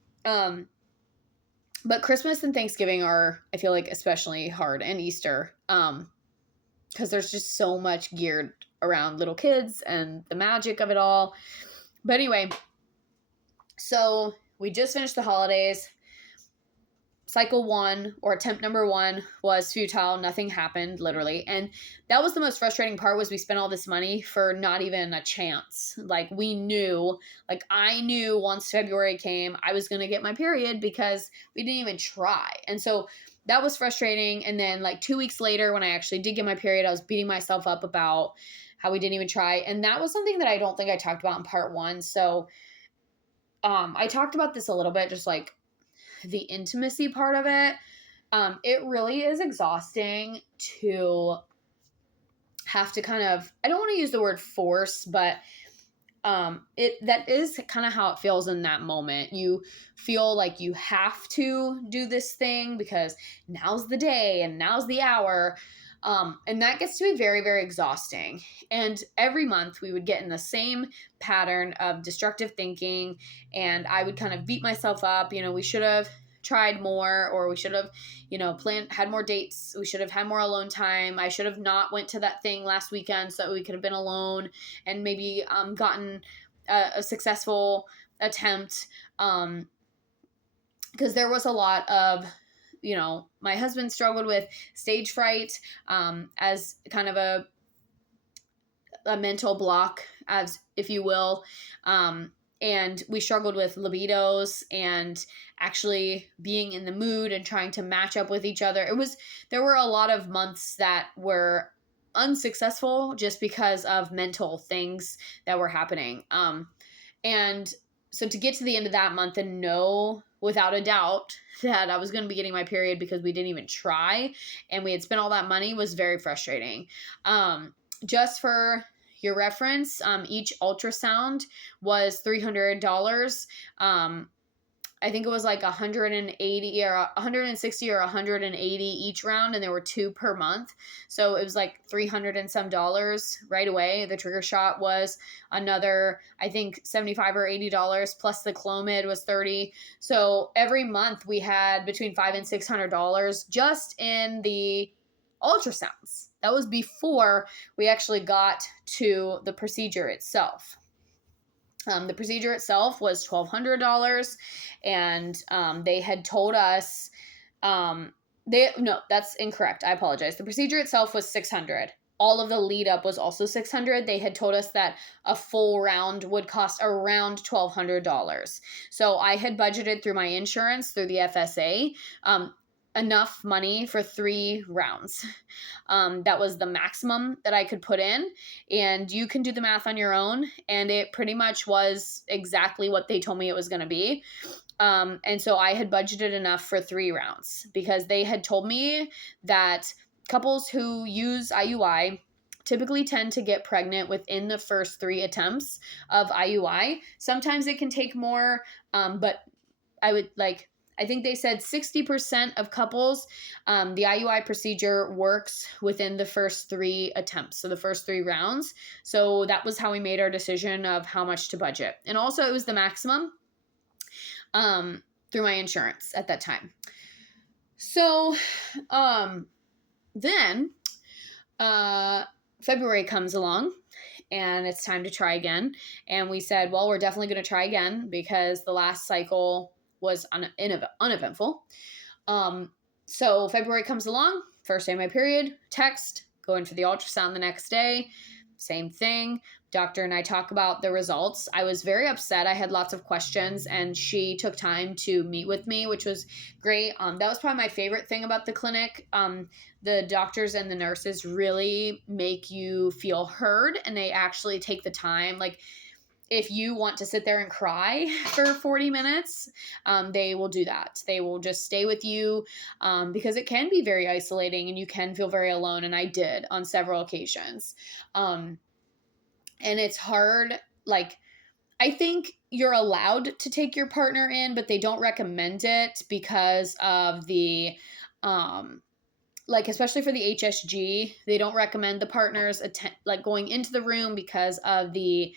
But Christmas and Thanksgiving are, I feel like, especially hard, and Easter, because there's just so much geared around little kids and the magic of it all. But anyway, so we just finished the holidays. Cycle 1, or attempt number 1, was futile. Nothing happened, literally. And that was the most frustrating part, was we spent all this money for not even a chance. I knew once February came, I was going to get my period because we didn't even try. And so that was frustrating. And then 2 weeks later, when I actually did get my period, I was beating myself up about how we didn't even try. And that was something that I don't think I talked about in part 1. So I talked about this a little bit, just the intimacy part of it. It really is exhausting to have to kind of, I don't want to use the word force, but that is kind of how it feels in that moment. You feel like you have to do this thing because now's the day and now's the hour. And that gets to be very, very exhausting. And every month we would get in the same pattern of destructive thinking, and I would kind of beat myself up. We should have tried more, or we should have, had more dates. We should have had more alone time. I should have not went to that thing last weekend so that we could have been alone and maybe gotten a successful attempt. Because there was a lot of, my husband struggled with stage fright as kind of a mental block, as if you will. And we struggled with libidos and actually being in the mood and trying to match up with each other. There were a lot of months that were unsuccessful just because of mental things that were happening. And so to get to the end of that month and know without a doubt that I was going to be getting my period because we didn't even try and we had spent all that money was very frustrating. Just for your reference, each ultrasound was $300. I think it was 180 or 160 or 180 each round, and there were 2 per month. So it was $300 and some right away. The trigger shot was another, I think, $75 or $80, plus the Clomid was $30. So every month we had between $500 and $600 just in the ultrasounds. That was before we actually got to the procedure itself. The procedure itself was $1,200, and they had told us, no, that's incorrect. I apologize. The procedure itself was $600. All of the lead up was also $600. They had told us that a full round would cost around $1,200. So I had budgeted through my insurance, through the FSA, enough money for 3 rounds. That was the maximum that I could put in, and you can do the math on your own, and it pretty much was exactly what they told me it was going to be. And so I had budgeted enough for 3 rounds because they had told me that couples who use IUI typically tend to get pregnant within the first 3 attempts of IUI. Sometimes it can take more, but I think they said 60% of couples, the IUI procedure works within the first 3 attempts, so the first 3 rounds. So that was how we made our decision of how much to budget. And also it was the maximum. through my insurance at that time. So then February comes along and it's time to try again. And we said, well, we're definitely going to try again because the last cycle was uneventful. So February comes along, first day of my period, text, going for the ultrasound the next day, same thing. Doctor and I talk about the results. I was very upset. I had lots of questions and she took time to meet with me, which was great. That was probably my favorite thing about the clinic. The doctors and the nurses really make you feel heard and they actually take the time. Like, if you want to sit there and cry for 40 minutes, they will do that. They will just stay with you because it can be very isolating and you can feel very alone. And I did on several occasions. And it's hard. Like, I think you're allowed to take your partner in, but they don't recommend it because of the, especially for the HSG, they don't recommend the partners going into the room because of the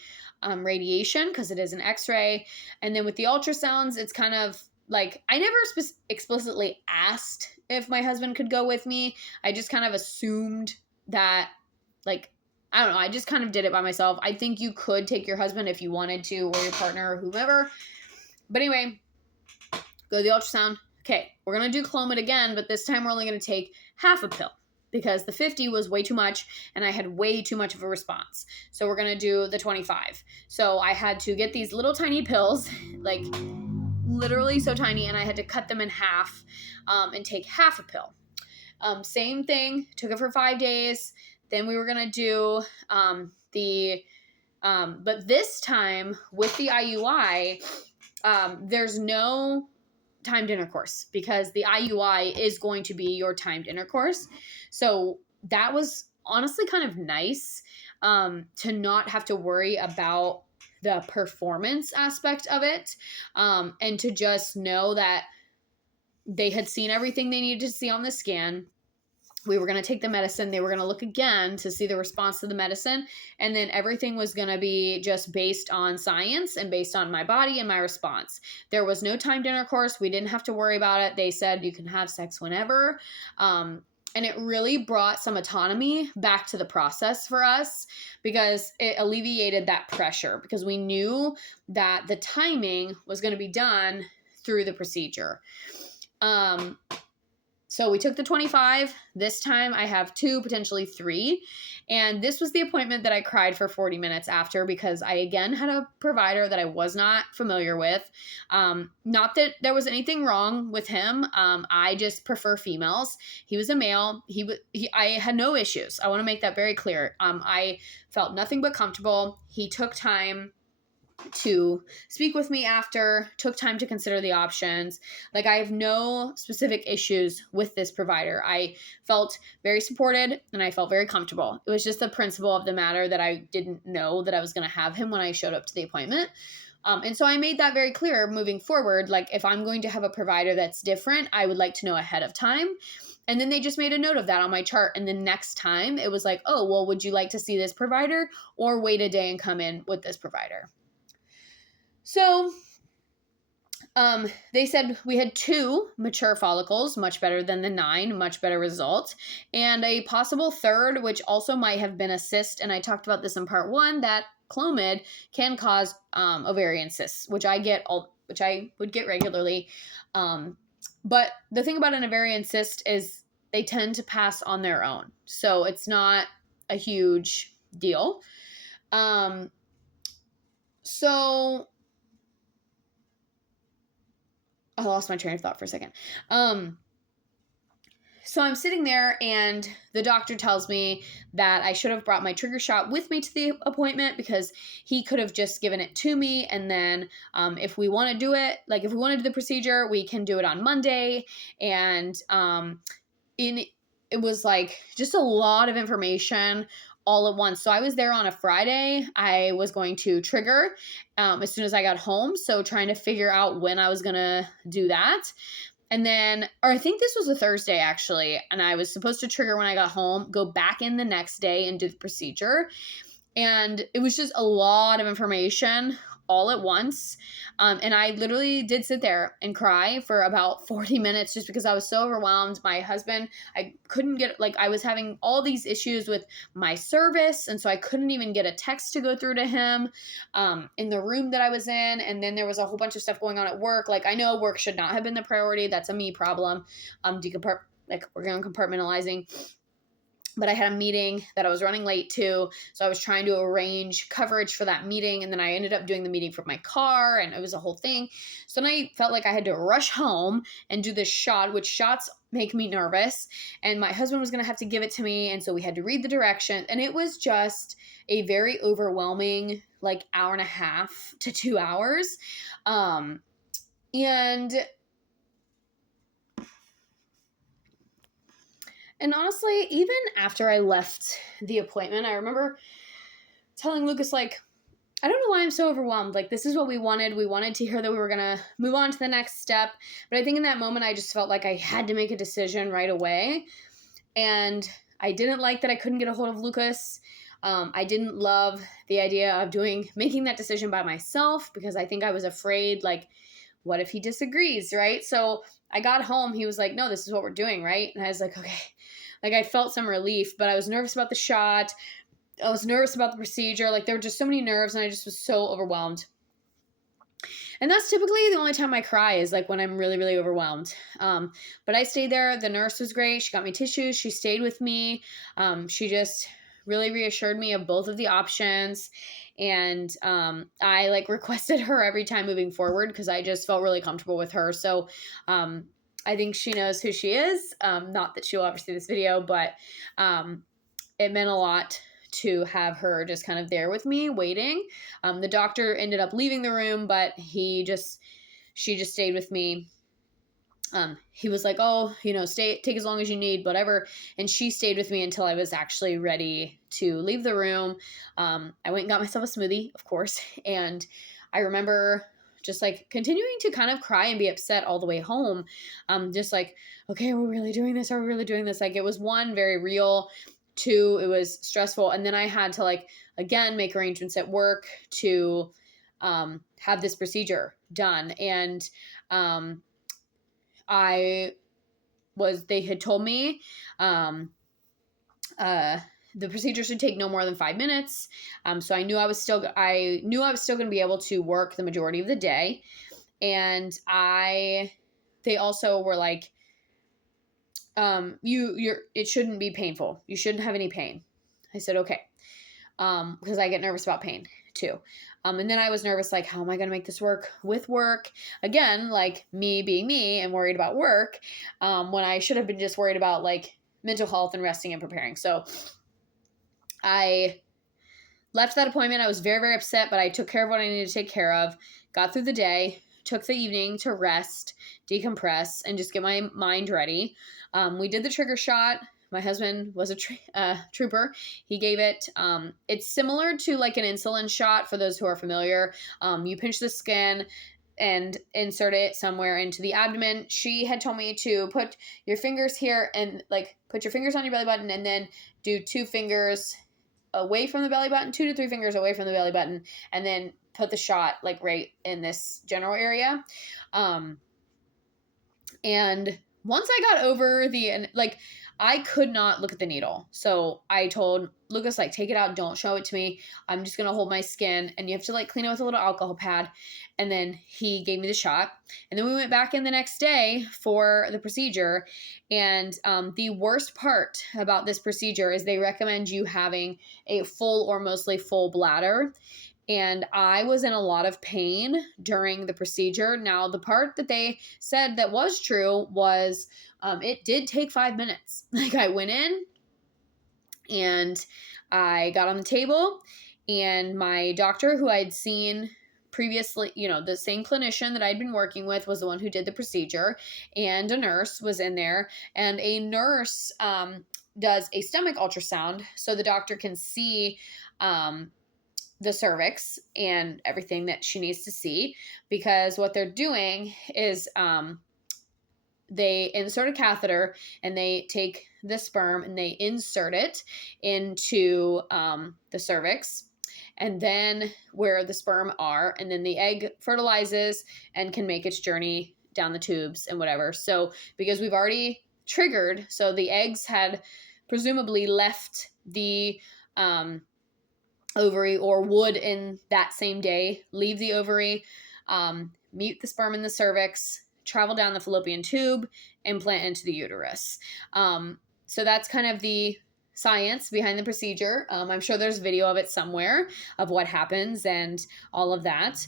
radiation, because it is an X-ray. And then with the ultrasounds, it's kind of like, I never explicitly asked if my husband could go with me. I just kind of assumed that, I don't know, I just kind of did it by myself. I think you could take your husband if you wanted to, or your partner or whomever. But anyway, go to the ultrasound. Okay, we're going to do Clomid again, but this time we're only going to take half a pill because the 50 was way too much and I had way too much of a response. So we're going to do the 25. So I had to get these little tiny pills, like literally so tiny, and I had to cut them in half and take half a pill. Same thing, took it for 5 days. Then we were going to do but this time with the IUI, there's no timed intercourse because the IUI is going to be your timed intercourse. So that was honestly kind of nice to not have to worry about the performance aspect of it, and to just know that they had seen everything they needed to see on the scan. We were going to take the medicine. They were going to look again to see the response to the medicine. And then everything was going to be just based on science and based on my body and my response. There was no timed intercourse. We didn't have to worry about it. They said you can have sex whenever. And it really brought some autonomy back to the process for us because it alleviated that pressure because we knew that the timing was going to be done through the procedure. So we took the 25. This time I have 2, potentially 3. And this was the appointment that I cried for 40 minutes after because I, again, had a provider that I was not familiar with. Not that there was anything wrong with him. I just prefer females. He was a male. I had no issues. I want to make that very clear. I felt nothing but comfortable. He took time to speak with me after, took time to consider the options. Like, I have no specific issues with this provider. I felt very supported and I felt very comfortable. It was just the principle of the matter that I didn't know that I was going to have him when I showed up to the appointment. And so I made that very clear moving forward. Like, if I'm going to have a provider that's different, I would like to know ahead of time. And then they just made a note of that on my chart. And the next time it was like, oh, well, would you like to see this provider or wait a day and come in with this provider? So they said we had 2 mature follicles, much better than the 9, much better result, and a possible third, which also might have been a cyst. And I talked about this in part 1, that Clomid can cause ovarian cysts, which I would get regularly. But the thing about an ovarian cyst is they tend to pass on their own. So it's not a huge deal. So I lost my train of thought for a second. So I'm sitting there and the doctor tells me that I should have brought my trigger shot with me to the appointment because he could have just given it to me. And then if we want to do it, like if we want to do the procedure, we can do it on Monday. And it was like just a lot of information all at once. So I was there on a Friday. I was going to trigger as soon as I got home. So trying to figure out when I was going to do that. And then, or I think this was a Thursday actually. And I was supposed to trigger when I got home, go back in the next day and do the procedure. And it was just a lot of information all at once. And I literally did sit there and cry for about 40 minutes just because I was so overwhelmed. My husband, I couldn't get, like, I was having all these issues with my service. And so I couldn't even get a text to go through to him in the room that I was in. And then there was a whole bunch of stuff going on at work. Like, I know work should not have been the priority. That's a me problem. We're going compartmentalizing. But I had a meeting that I was running late to, so I was trying to arrange coverage for that meeting, and then I ended up doing the meeting from my car, and it was a whole thing. So then I felt like I had to rush home and do this shot, which shots make me nervous, and my husband was going to have to give it to me, and so we had to read the direction, and it was just a very overwhelming, like, hour and a half to 2 hours. And honestly, even after I left the appointment, I remember telling Lucas, like, I don't know why I'm so overwhelmed. Like, this is what we wanted. We wanted to hear that we were going to move on to the next step. But I think in that moment, I just felt like I had to make a decision right away. And I didn't like that I couldn't get a hold of Lucas. I didn't love the idea of making that decision by myself because I think I was afraid, like, what if he disagrees, right? So I got home. He was like, no, this is what we're doing, right? And I was like, okay. Like, I felt some relief, but I was nervous about the shot. I was nervous about the procedure. Like, there were just so many nerves, and I just was so overwhelmed. And that's typically the only time I cry is, like, when I'm really, really overwhelmed. But I stayed there. The nurse was great. She got me tissues. She stayed with me. She just really reassured me of both of the options. And I, like, requested her every time moving forward because I just felt really comfortable with her. So I think she knows who she is. Not that she'll ever see this video, but it meant a lot to have her just kind of there with me waiting. The doctor ended up leaving the room, but she just stayed with me. He was like, oh, take as long as you need, whatever. And she stayed with me until I was actually ready to leave the room. I went and got myself a smoothie, of course. And I remember just, like, continuing to kind of cry and be upset all the way home. Just like, okay, are we really doing this? Are we really doing this? Like, it was, one, very real. Two, it was stressful. And then I had to, like, again, make arrangements at work to have this procedure done. And they had told me the procedure should take no more than 5 minutes. So I knew I was still going to be able to work the majority of the day. And they also were like, it shouldn't be painful. You shouldn't have any pain. I said, okay. Because I get nervous about pain too. And then I was nervous, like, how am I going to make this work with work? Again, like, me being me and worried about work, when I should have been just worried about, like, mental health and resting and preparing. So I left that appointment. I was very, very upset, but I took care of what I needed to take care of, got through the day, took the evening to rest, decompress, and just get my mind ready. We did the trigger shot. My husband was a trooper. He gave it. It's similar to, like, an insulin shot for those who are familiar. You pinch the skin and insert it somewhere into the abdomen. She had told me to put your fingers here and, like, put your fingers on your belly button and then do 2 fingers away from the belly button, 2 to 3 fingers away from the belly button, and then put the shot, like, right in this general area. And once I got over like, I could not look at the needle. So I told Lucas, like, take it out. Don't show it to me. I'm just going to hold my skin, and you have to, like, clean it with a little alcohol pad. And then he gave me the shot. And then we went back in the next day for the procedure. And the worst part about this procedure is they recommend you having a full or mostly full bladder. And I was in a lot of pain during the procedure. Now, the part that they said that was true was it did take 5 minutes. Like, I went in and I got on the table, and my doctor, who I'd seen previously, the same clinician that I'd been working with, was the one who did the procedure, and a nurse was in there, and a nurse does a stomach ultrasound so the doctor can see the cervix and everything that she needs to see, because what they're doing is they insert a catheter and they take the sperm and they insert it into the cervix. and then where the sperm are, and then the egg fertilizes and can make its journey down the tubes and whatever. So because we've already triggered, so the eggs had presumably left the ovary, or would in that same day leave the ovary, meet the sperm in the cervix, travel down the fallopian tube, implant into the uterus. So that's kind of the science behind the procedure. I'm sure there's video of it somewhere of what happens and all of that.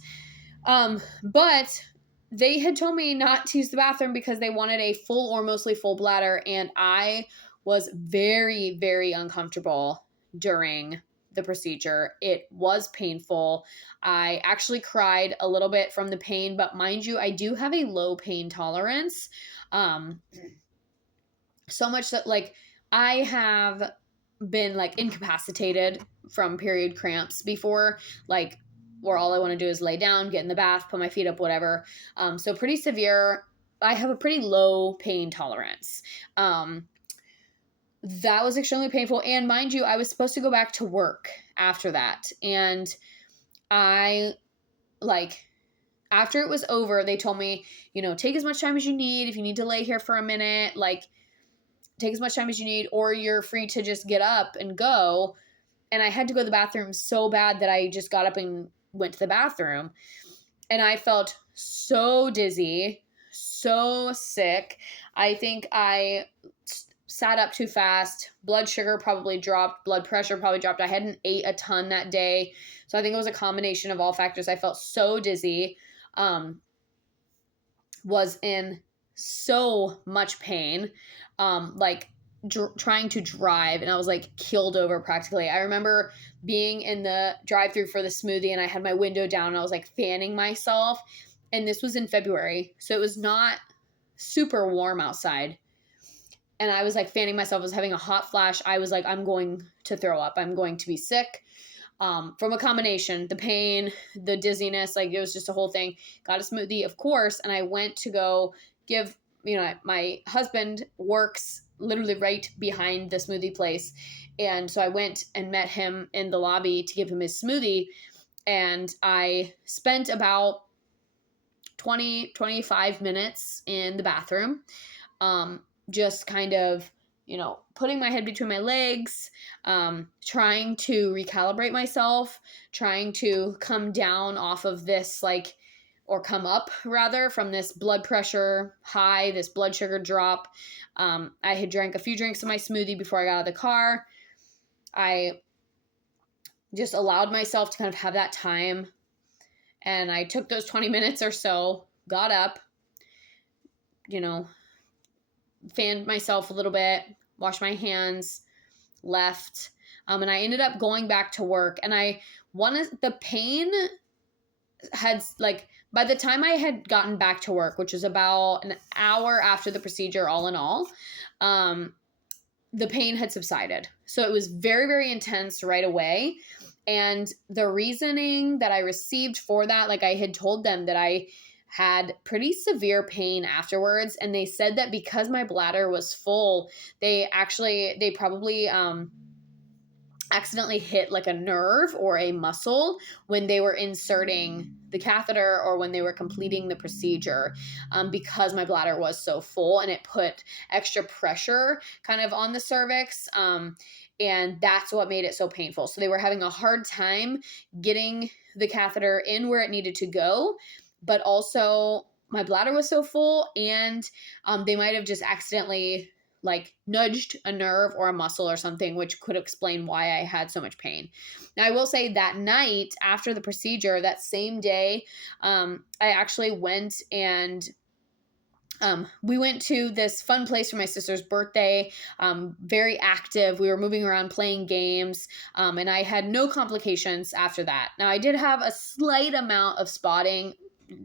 But they had told me not to use the bathroom because they wanted a full or mostly full bladder, and I was very, very uncomfortable during the procedure. It was painful. I actually cried a little bit from the pain, but mind you, I do have a low pain tolerance. So much that like I have been like incapacitated from period cramps before, like where all I want to do is lay down, get in the bath, put my feet up, whatever. So pretty severe. I have a pretty low pain tolerance. That was extremely painful. And mind you, I was supposed to go back to work after that. And I, like, after it was over, they told me, you know, take as much time as you need. If you need to lay here for a minute, like, take as much time as you need, or you're free to just get up and go. And I had to go to the bathroom so bad that I just got up and went to the bathroom. And I felt so dizzy, so sick. I think I sat up too fast. Blood sugar probably dropped. Blood pressure probably dropped. I hadn't ate a ton that day. So I think it was a combination of all factors. I felt so dizzy. Was in so much pain. Trying to drive, and I was like keeled over practically. I remember being in the drive-thru for the smoothie, and I had my window down, and I was like fanning myself. And this was in February, so it was not super warm outside. And I was like fanning myself. I was having a hot flash. I was like, I'm going to throw up. I'm going to be sick. From a combination, the pain, the dizziness, like it was just a whole thing. Got a smoothie, of course, and I went to go give, you know, my husband works literally right behind the smoothie place. And so I went and met him in the lobby to give him his smoothie. And I spent about 25 minutes in the bathroom, just kind of, you know, putting my head between my legs, trying to recalibrate myself, trying to come down off of this, like, or come up rather from this blood pressure high, this blood sugar drop. I had drank a few drinks of my smoothie before I got out of the car. I just allowed myself to kind of have that time. And I took those 20 minutes or so, got up, you know, fanned myself a little bit, washed my hands, left. And I ended up going back to work. And the pain had, like, by the time I had gotten back to work, which was about an hour after the procedure, all in all, the pain had subsided. So it was very, very intense right away. And the reasoning that I received for that, like I had told them that I had pretty severe pain afterwards. And they said that because my bladder was full, they probably accidentally hit like a nerve or a muscle when they were inserting the catheter or when they were completing the procedure, because my bladder was so full, and it put extra pressure kind of on the cervix. And that's what made it so painful. So they were having a hard time getting the catheter in where it needed to go, but also my bladder was so full, and they might have just accidentally like nudged a nerve or a muscle or something, which could explain why I had so much pain. Now, I will say that night after the procedure, that same day, I actually went and we went to this fun place for my sister's birthday, very active. We were moving around, playing games, and I had no complications after that. Now, I did have a slight amount of spotting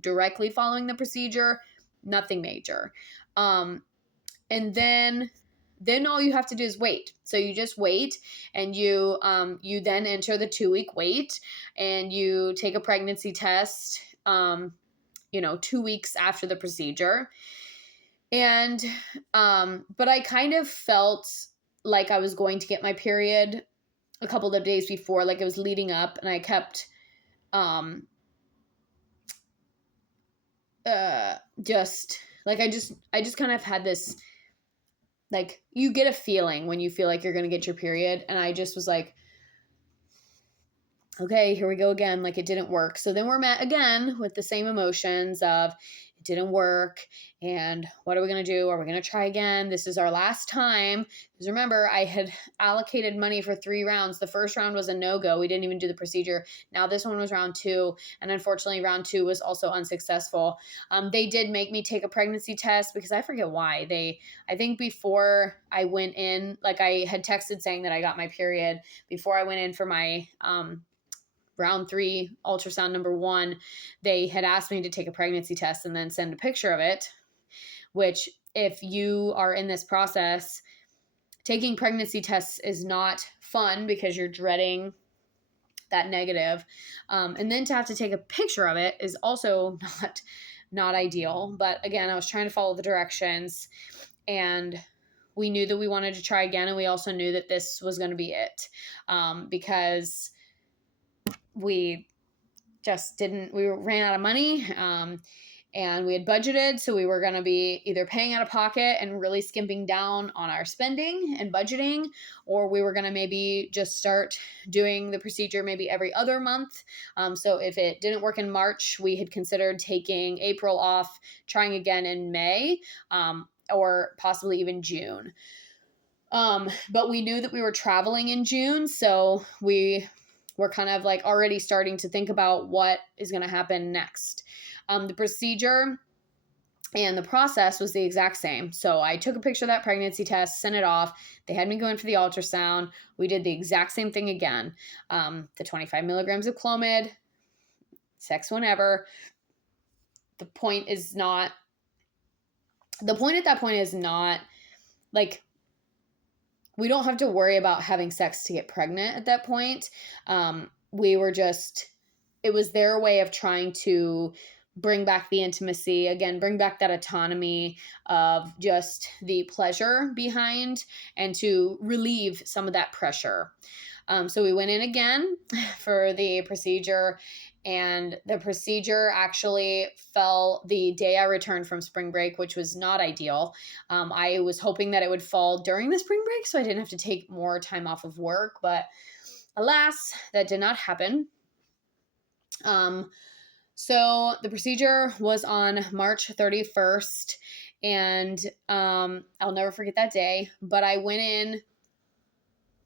directly following the procedure, nothing major. And then all you have to do is wait. So you just wait, and you then enter the 2-week wait, and you take a pregnancy test, 2 weeks after the procedure. And, but I kind of felt like I was going to get my period a couple of days before, like it was leading up, and I kept just like I just kind of had this, like, you get a feeling when you feel like you're going to get your period, and I just was like, okay, here we go again. Like, it didn't work. So then we're met again with the same emotions of it didn't work. And what are we going to do? Are we going to try again? This is our last time. Because remember, I had allocated money for 3 rounds. The first round was a no-go. We didn't even do the procedure. Now this one was round 2. And unfortunately, round 2 was also unsuccessful. They did make me take a pregnancy test because I forget why. I think before I went in, like I had texted saying that I got my period before I went in for my, round 3 ultrasound number 1, they had asked me to take a pregnancy test and then send a picture of it, which if you are in this process, taking pregnancy tests is not fun because you're dreading that negative. And then to have to take a picture of it is also not ideal. But again, I was trying to follow the directions, and we knew that we wanted to try again. And we also knew that this was going to be it, because we just we ran out of money, and we had budgeted. So we were going to be either paying out of pocket and really skimping down on our spending and budgeting, or we were going to maybe just start doing the procedure maybe every other month. So if it didn't work in March, we had considered taking April off, trying again in May, or possibly even June. But we knew that we were traveling in June, so we're kind of like already starting to think about what is going to happen next. The procedure and the process was the exact same. So I took a picture of that pregnancy test, sent it off. They had me go in for the ultrasound. We did the exact same thing again. The 25 milligrams of Clomid, sex whenever. The point at that point is not like, we don't have to worry about having sex to get pregnant at that point. It was their way of trying to bring back the intimacy, again, bring back that autonomy of just the pleasure behind, and to relieve some of that pressure. So we went in again for the procedure, and the procedure actually fell the day I returned from spring break, which was not ideal. I was hoping that it would fall during the spring break so I didn't have to take more time off of work, but alas, that did not happen. So the procedure was on March 31st, and I'll never forget that day, but I went in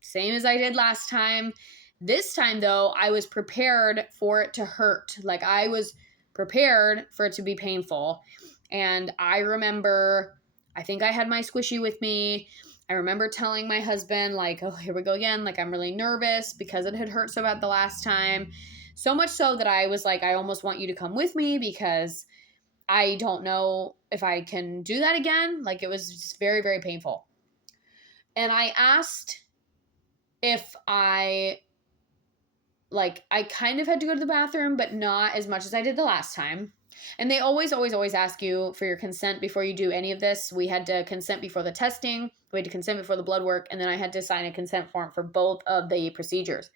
same as I did last time. This time, though, I was prepared for it to hurt. Like, I was prepared for it to be painful. And I remember, I think I had my squishy with me. I remember telling my husband, like, oh, here we go again. Like, I'm really nervous because it had hurt so bad the last time. So much so that I was like, I almost want you to come with me because I don't know if I can do that again. Like, it was just very, very painful. And I asked if I kind of had to go to the bathroom, but not as much as I did the last time. And they always ask you for your consent before you do any of this. We had to consent before the testing. We had to consent before the blood work. And then I had to sign a consent form for both of the procedures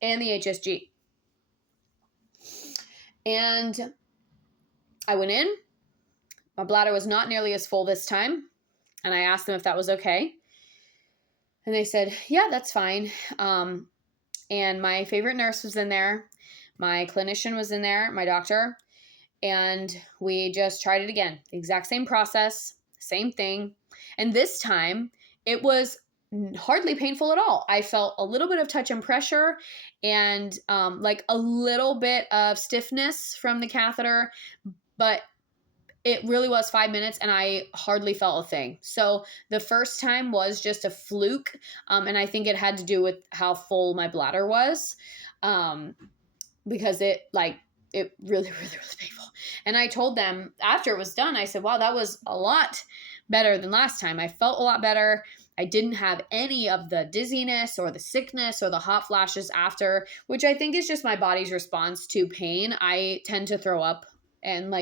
and the HSG. And I went in. My bladder was not nearly as full this time. And I asked them if that was okay. And they said, yeah, that's fine. And my favorite nurse was in there. My clinician was in there, my doctor. And we just tried it again. The exact same process, same thing. And this time, it was hardly painful at all. I felt a little bit of touch and pressure, and like a little bit of stiffness from the catheter, but it really was 5 minutes, and I hardly felt a thing. So the first time was just a fluke, and I think it had to do with how full my bladder was, because it really, really was painful. And I told them after it was done, I said, wow, that was a lot better than last time. I felt a lot better. I didn't have any of the dizziness or the sickness or the hot flashes after, which I think is just my body's response to pain. I tend to throw up and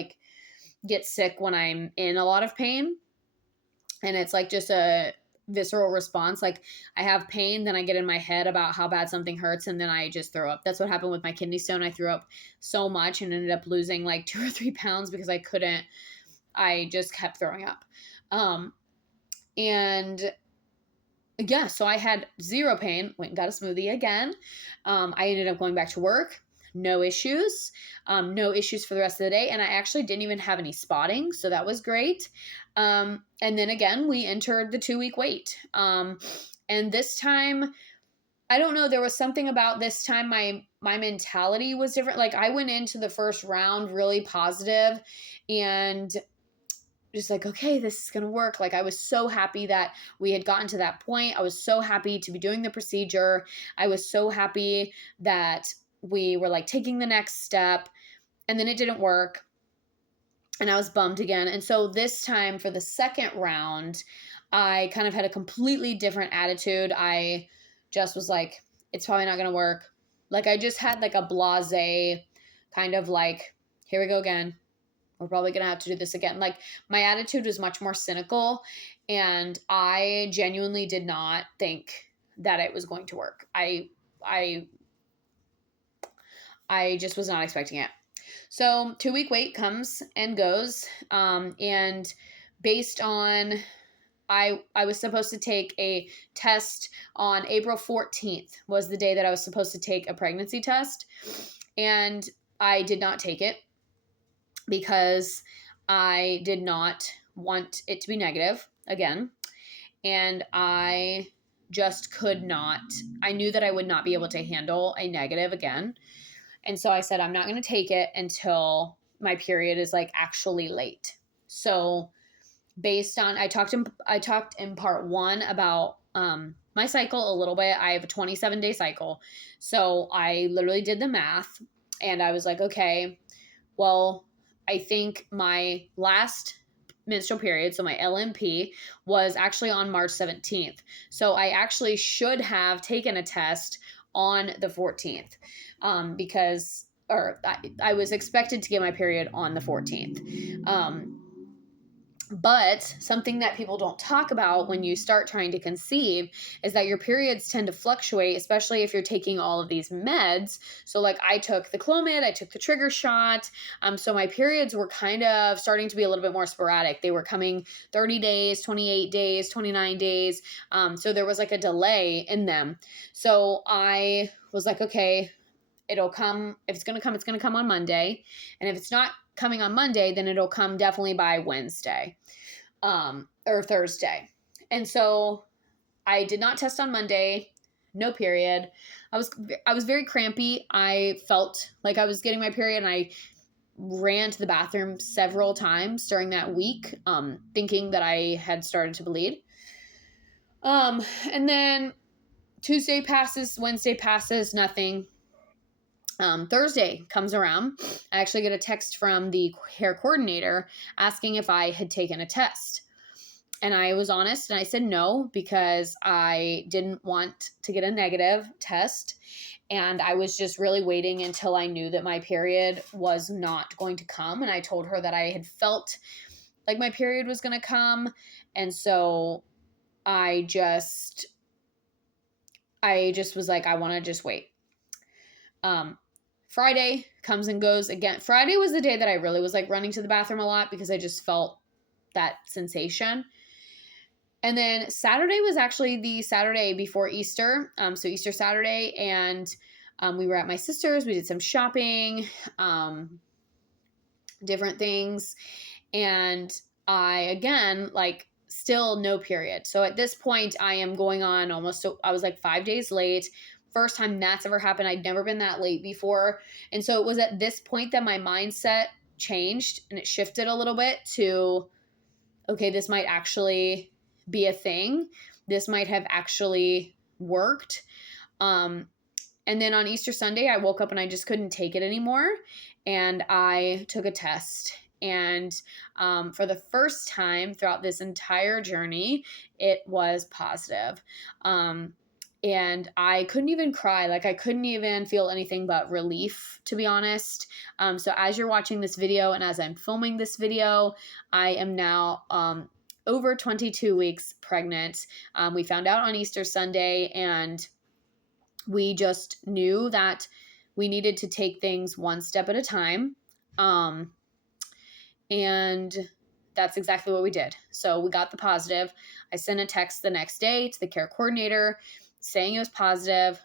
get sick when I'm in a lot of pain. And it's like just a visceral response. Like I have pain, then I get in my head about how bad something hurts, and then I just throw up. That's what happened with my kidney stone. I threw up so much and ended up losing like 2 or 3 pounds because I just kept throwing up. And yeah, so I had zero pain, went and got a smoothie again. I ended up going back to work, no issues, no issues for the rest of the day. And I actually didn't even have any spotting, so that was great. And then again, we entered the 2-week wait. And this time, I don't know, there was something about this time my mentality was different. Like I went into the first round really positive and just like, okay, this is going to work. Like I was so happy that we had gotten to that point. I was so happy to be doing the procedure. I was so happy that we were like taking the next step, and then it didn't work. And I was bummed again. And so this time for the second round, I kind of had a completely different attitude. I just was like, it's probably not going to work. Like I just had like a blasé kind of like, here we go again. We're probably going to have to do this again. Like my attitude was much more cynical, and I genuinely did not think that it was going to work. I just was not expecting it. So 2-week wait comes and goes. And based on, I was supposed to take a test on April 14th was the day that I was supposed to take a pregnancy test. And I did not take it because I did not want it to be negative again. And I just could not, I knew that I would not be able to handle a negative again. And so I said, I'm not going to take it until my period is like actually late. So based on, I talked in part 1 about my cycle a little bit. I have a 27-day cycle. So I literally did the math and I was like, okay, well, I think my last menstrual period, so my LMP, was actually on March 17th. So I actually should have taken a test on the 14th because I was expected to get my period on the 14th. But something that people don't talk about when you start trying to conceive is that your periods tend to fluctuate, especially if you're taking all of these meds. So like I took the Clomid, I took the trigger shot. So my periods were kind of starting to be a little bit more sporadic. They were coming 30 days, 28 days, 29 days. So there was like a delay in them. So I was like, okay, it'll come. If it's going to come on Monday. And if it's not coming on Monday, then it'll come definitely by Wednesday, or Thursday. And so I did not test on Monday, no period. I was very crampy. I felt like I was getting my period, and I ran to the bathroom several times during that week, thinking that I had started to bleed. And then Tuesday passes, Wednesday passes, nothing. Thursday comes around. I actually get a text from the hair coordinator asking if I had taken a test. And I was honest and I said no, because I didn't want to get a negative test. And I was just really waiting until I knew that my period was not going to come. And I told her that I had felt like my period was going to come. And so I just was like, I want to just wait. Friday comes and goes again. Friday was the day that I really was like running to the bathroom a lot because I just felt that sensation. And then Saturday was actually the Saturday before Easter. So Easter Saturday, and we were at my sister's. We did some shopping, different things. And I, again, like still no period. So at this point I am going on I was like 5 days late. First time that's ever happened. I'd never been that late before. And so it was at this point that my mindset changed and it shifted a little bit to, okay, this might actually be a thing. This might have actually worked. And then on Easter Sunday, I woke up and I just couldn't take it anymore. And I took a test. And for the first time throughout this entire journey, it was positive. And I couldn't even cry. Like I couldn't even feel anything but relief, to be honest. So as you're watching this video and as I'm filming this video, I am now over 22 weeks pregnant. We found out on Easter Sunday, and we just knew that we needed to take things one step at a time. And that's exactly what we did. So we got the positive. I sent a text the next day to the care coordinator saying it was positive.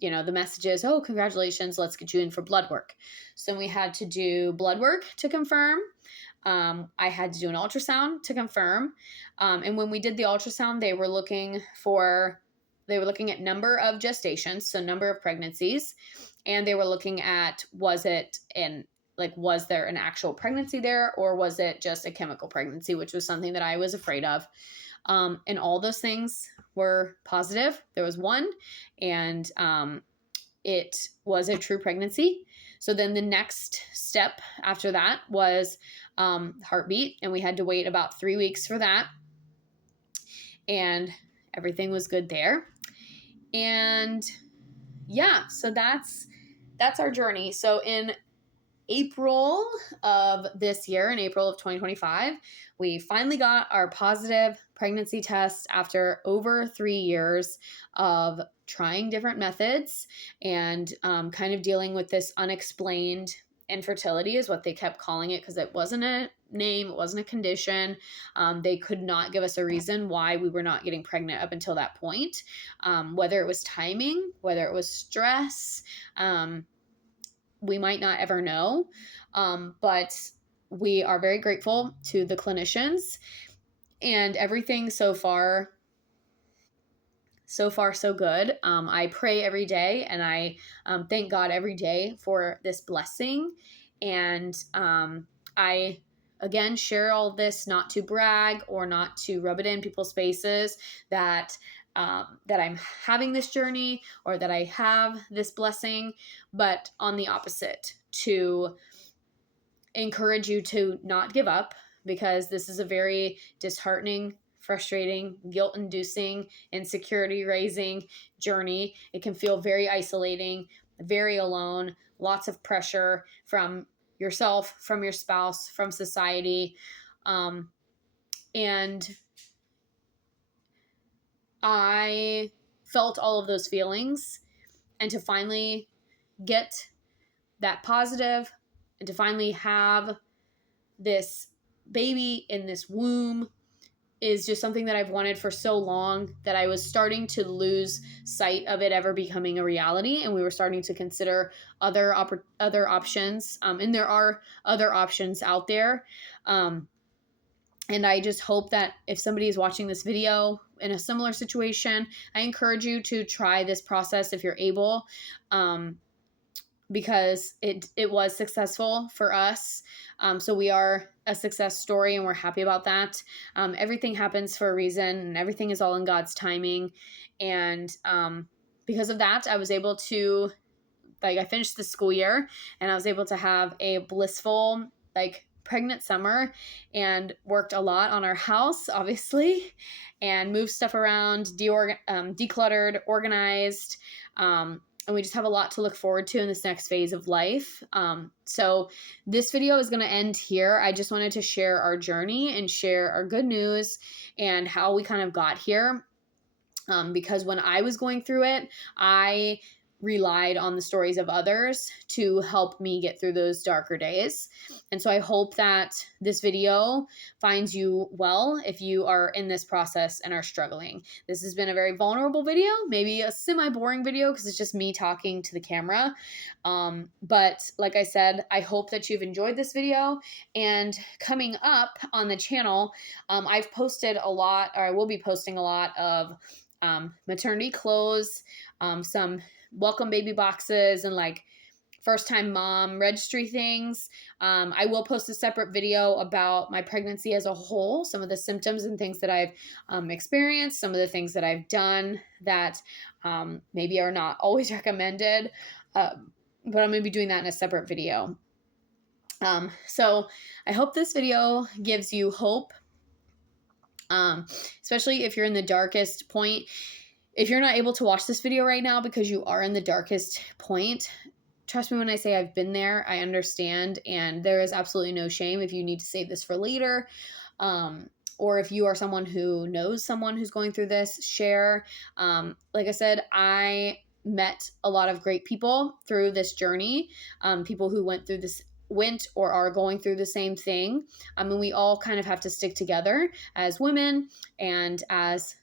The message is, oh, congratulations, let's get you in for blood work. So we had to do blood work to confirm. I had to do an ultrasound to confirm. And when we did the ultrasound, they were looking at number of gestations, so number of pregnancies, and they were looking at was there an actual pregnancy there, or was it just a chemical pregnancy, which was something that I was afraid of. And all those things were positive. There was one, and it was a true pregnancy. So then the next step after that was heartbeat, and we had to wait about 3 weeks for that. And everything was good there. And yeah, so that's our journey. So in April of this year, in April of 2025, we finally got our positive pregnancy test after over 3 years of trying different methods and kind of dealing with this unexplained infertility is what they kept calling it, because it wasn't a name, it wasn't a condition. They could not give us a reason why we were not getting pregnant up until that point, whether it was timing, whether it was stress. We might not ever know, but we are very grateful to the clinicians, and everything so far so good. I pray every day, and I thank God every day for this blessing. And I, again, share all this not to brag or not to rub it in people's faces that I'm having this journey or that I have this blessing, but on the opposite, to encourage you to not give up, because this is a very disheartening, frustrating, guilt-inducing, insecurity-raising journey. It can feel very isolating, very alone, lots of pressure from yourself, from your spouse, from society. And I felt all of those feelings, and to finally get that positive and to finally have this baby in this womb is just something that I've wanted for so long, that I was starting to lose sight of it ever becoming a reality. And we were starting to consider other options. And there are other options out there. And I just hope that if somebody is watching this video in a similar situation, I encourage you to try this process if you're able, because it was successful for us. So we are a success story, and we're happy about that. Everything happens for a reason, and everything is all in God's timing. And because of that, I was able to, I finished the school year, and I was able to have a blissful, pregnant summer, and worked a lot on our house, obviously, and moved stuff around, decluttered, organized, and we just have a lot to look forward to in this next phase of life. So this video is going to end here. I just wanted to share our journey and share our good news and how we kind of got here. Because when I was going through it, I relied on the stories of others to help me get through those darker days. And so I hope that this video finds you well if you are in this process and are struggling. This has been a very vulnerable video, maybe a semi-boring video because it's just me talking to the camera. But like I said, I hope that you've enjoyed this video. And coming up on the channel, I've posted a lot, or I will be posting a lot of maternity clothes, some welcome baby boxes, and first time mom registry things. I will post a separate video about my pregnancy as a whole, some of the symptoms and things that I've experienced, some of the things that I've done that maybe are not always recommended, but I'm going to be doing that in a separate video. So I hope this video gives you hope, especially if you're in the darkest point. If you're not able to watch this video right now because you are in the darkest point, trust me when I say I've been there. I understand, and there is absolutely no shame if you need to save this for later, or if you are someone who knows someone who's going through this, share. Like I said, I met a lot of great people through this journey, people who went or are going through the same thing. And we all kind of have to stick together as women and as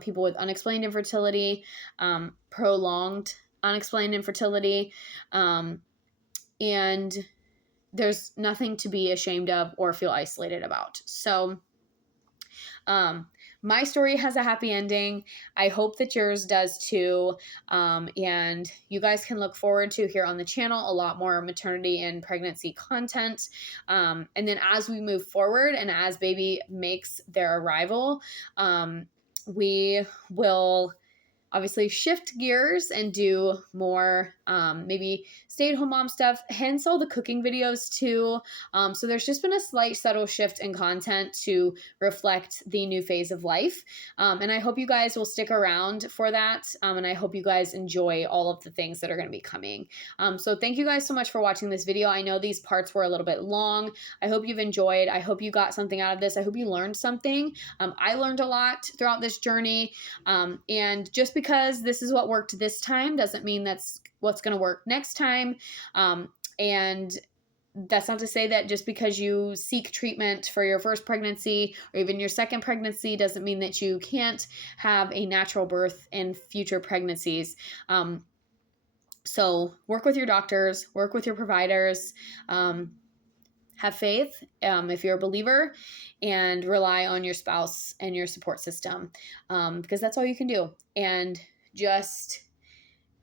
people with unexplained infertility, prolonged unexplained infertility, and there's nothing to be ashamed of or feel isolated about. So my story has a happy ending. I hope that yours does too. And you guys can look forward to here on the channel a lot more maternity and pregnancy content. And then as we move forward and as baby makes their arrival, we will obviously shift gears and do more maybe stay-at-home mom stuff, hence all the cooking videos too. So there's just been a slight subtle shift in content to reflect the new phase of life. And I hope you guys will stick around for that. And I hope you guys enjoy all of the things that are going to be coming. So thank you guys so much for watching this video. I know these parts were a little bit long. I hope you've enjoyed. I hope you got something out of this. I hope you learned something. I learned a lot throughout this journey. And just because this is what worked this time doesn't mean that's what's going to work next time. And that's not to say that just because you seek treatment for your first pregnancy or even your second pregnancy doesn't mean that you can't have a natural birth in future pregnancies. So work with your doctors, work with your providers, have faith if you're a believer, and rely on your spouse and your support system, because that's all you can do. And just,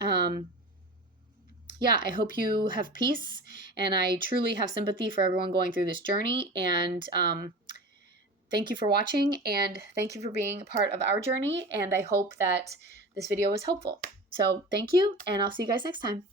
yeah, I hope you have peace, and I truly have sympathy for everyone going through this journey. And thank you for watching, and thank you for being a part of our journey. And I hope that this video was helpful. So thank you, and I'll see you guys next time.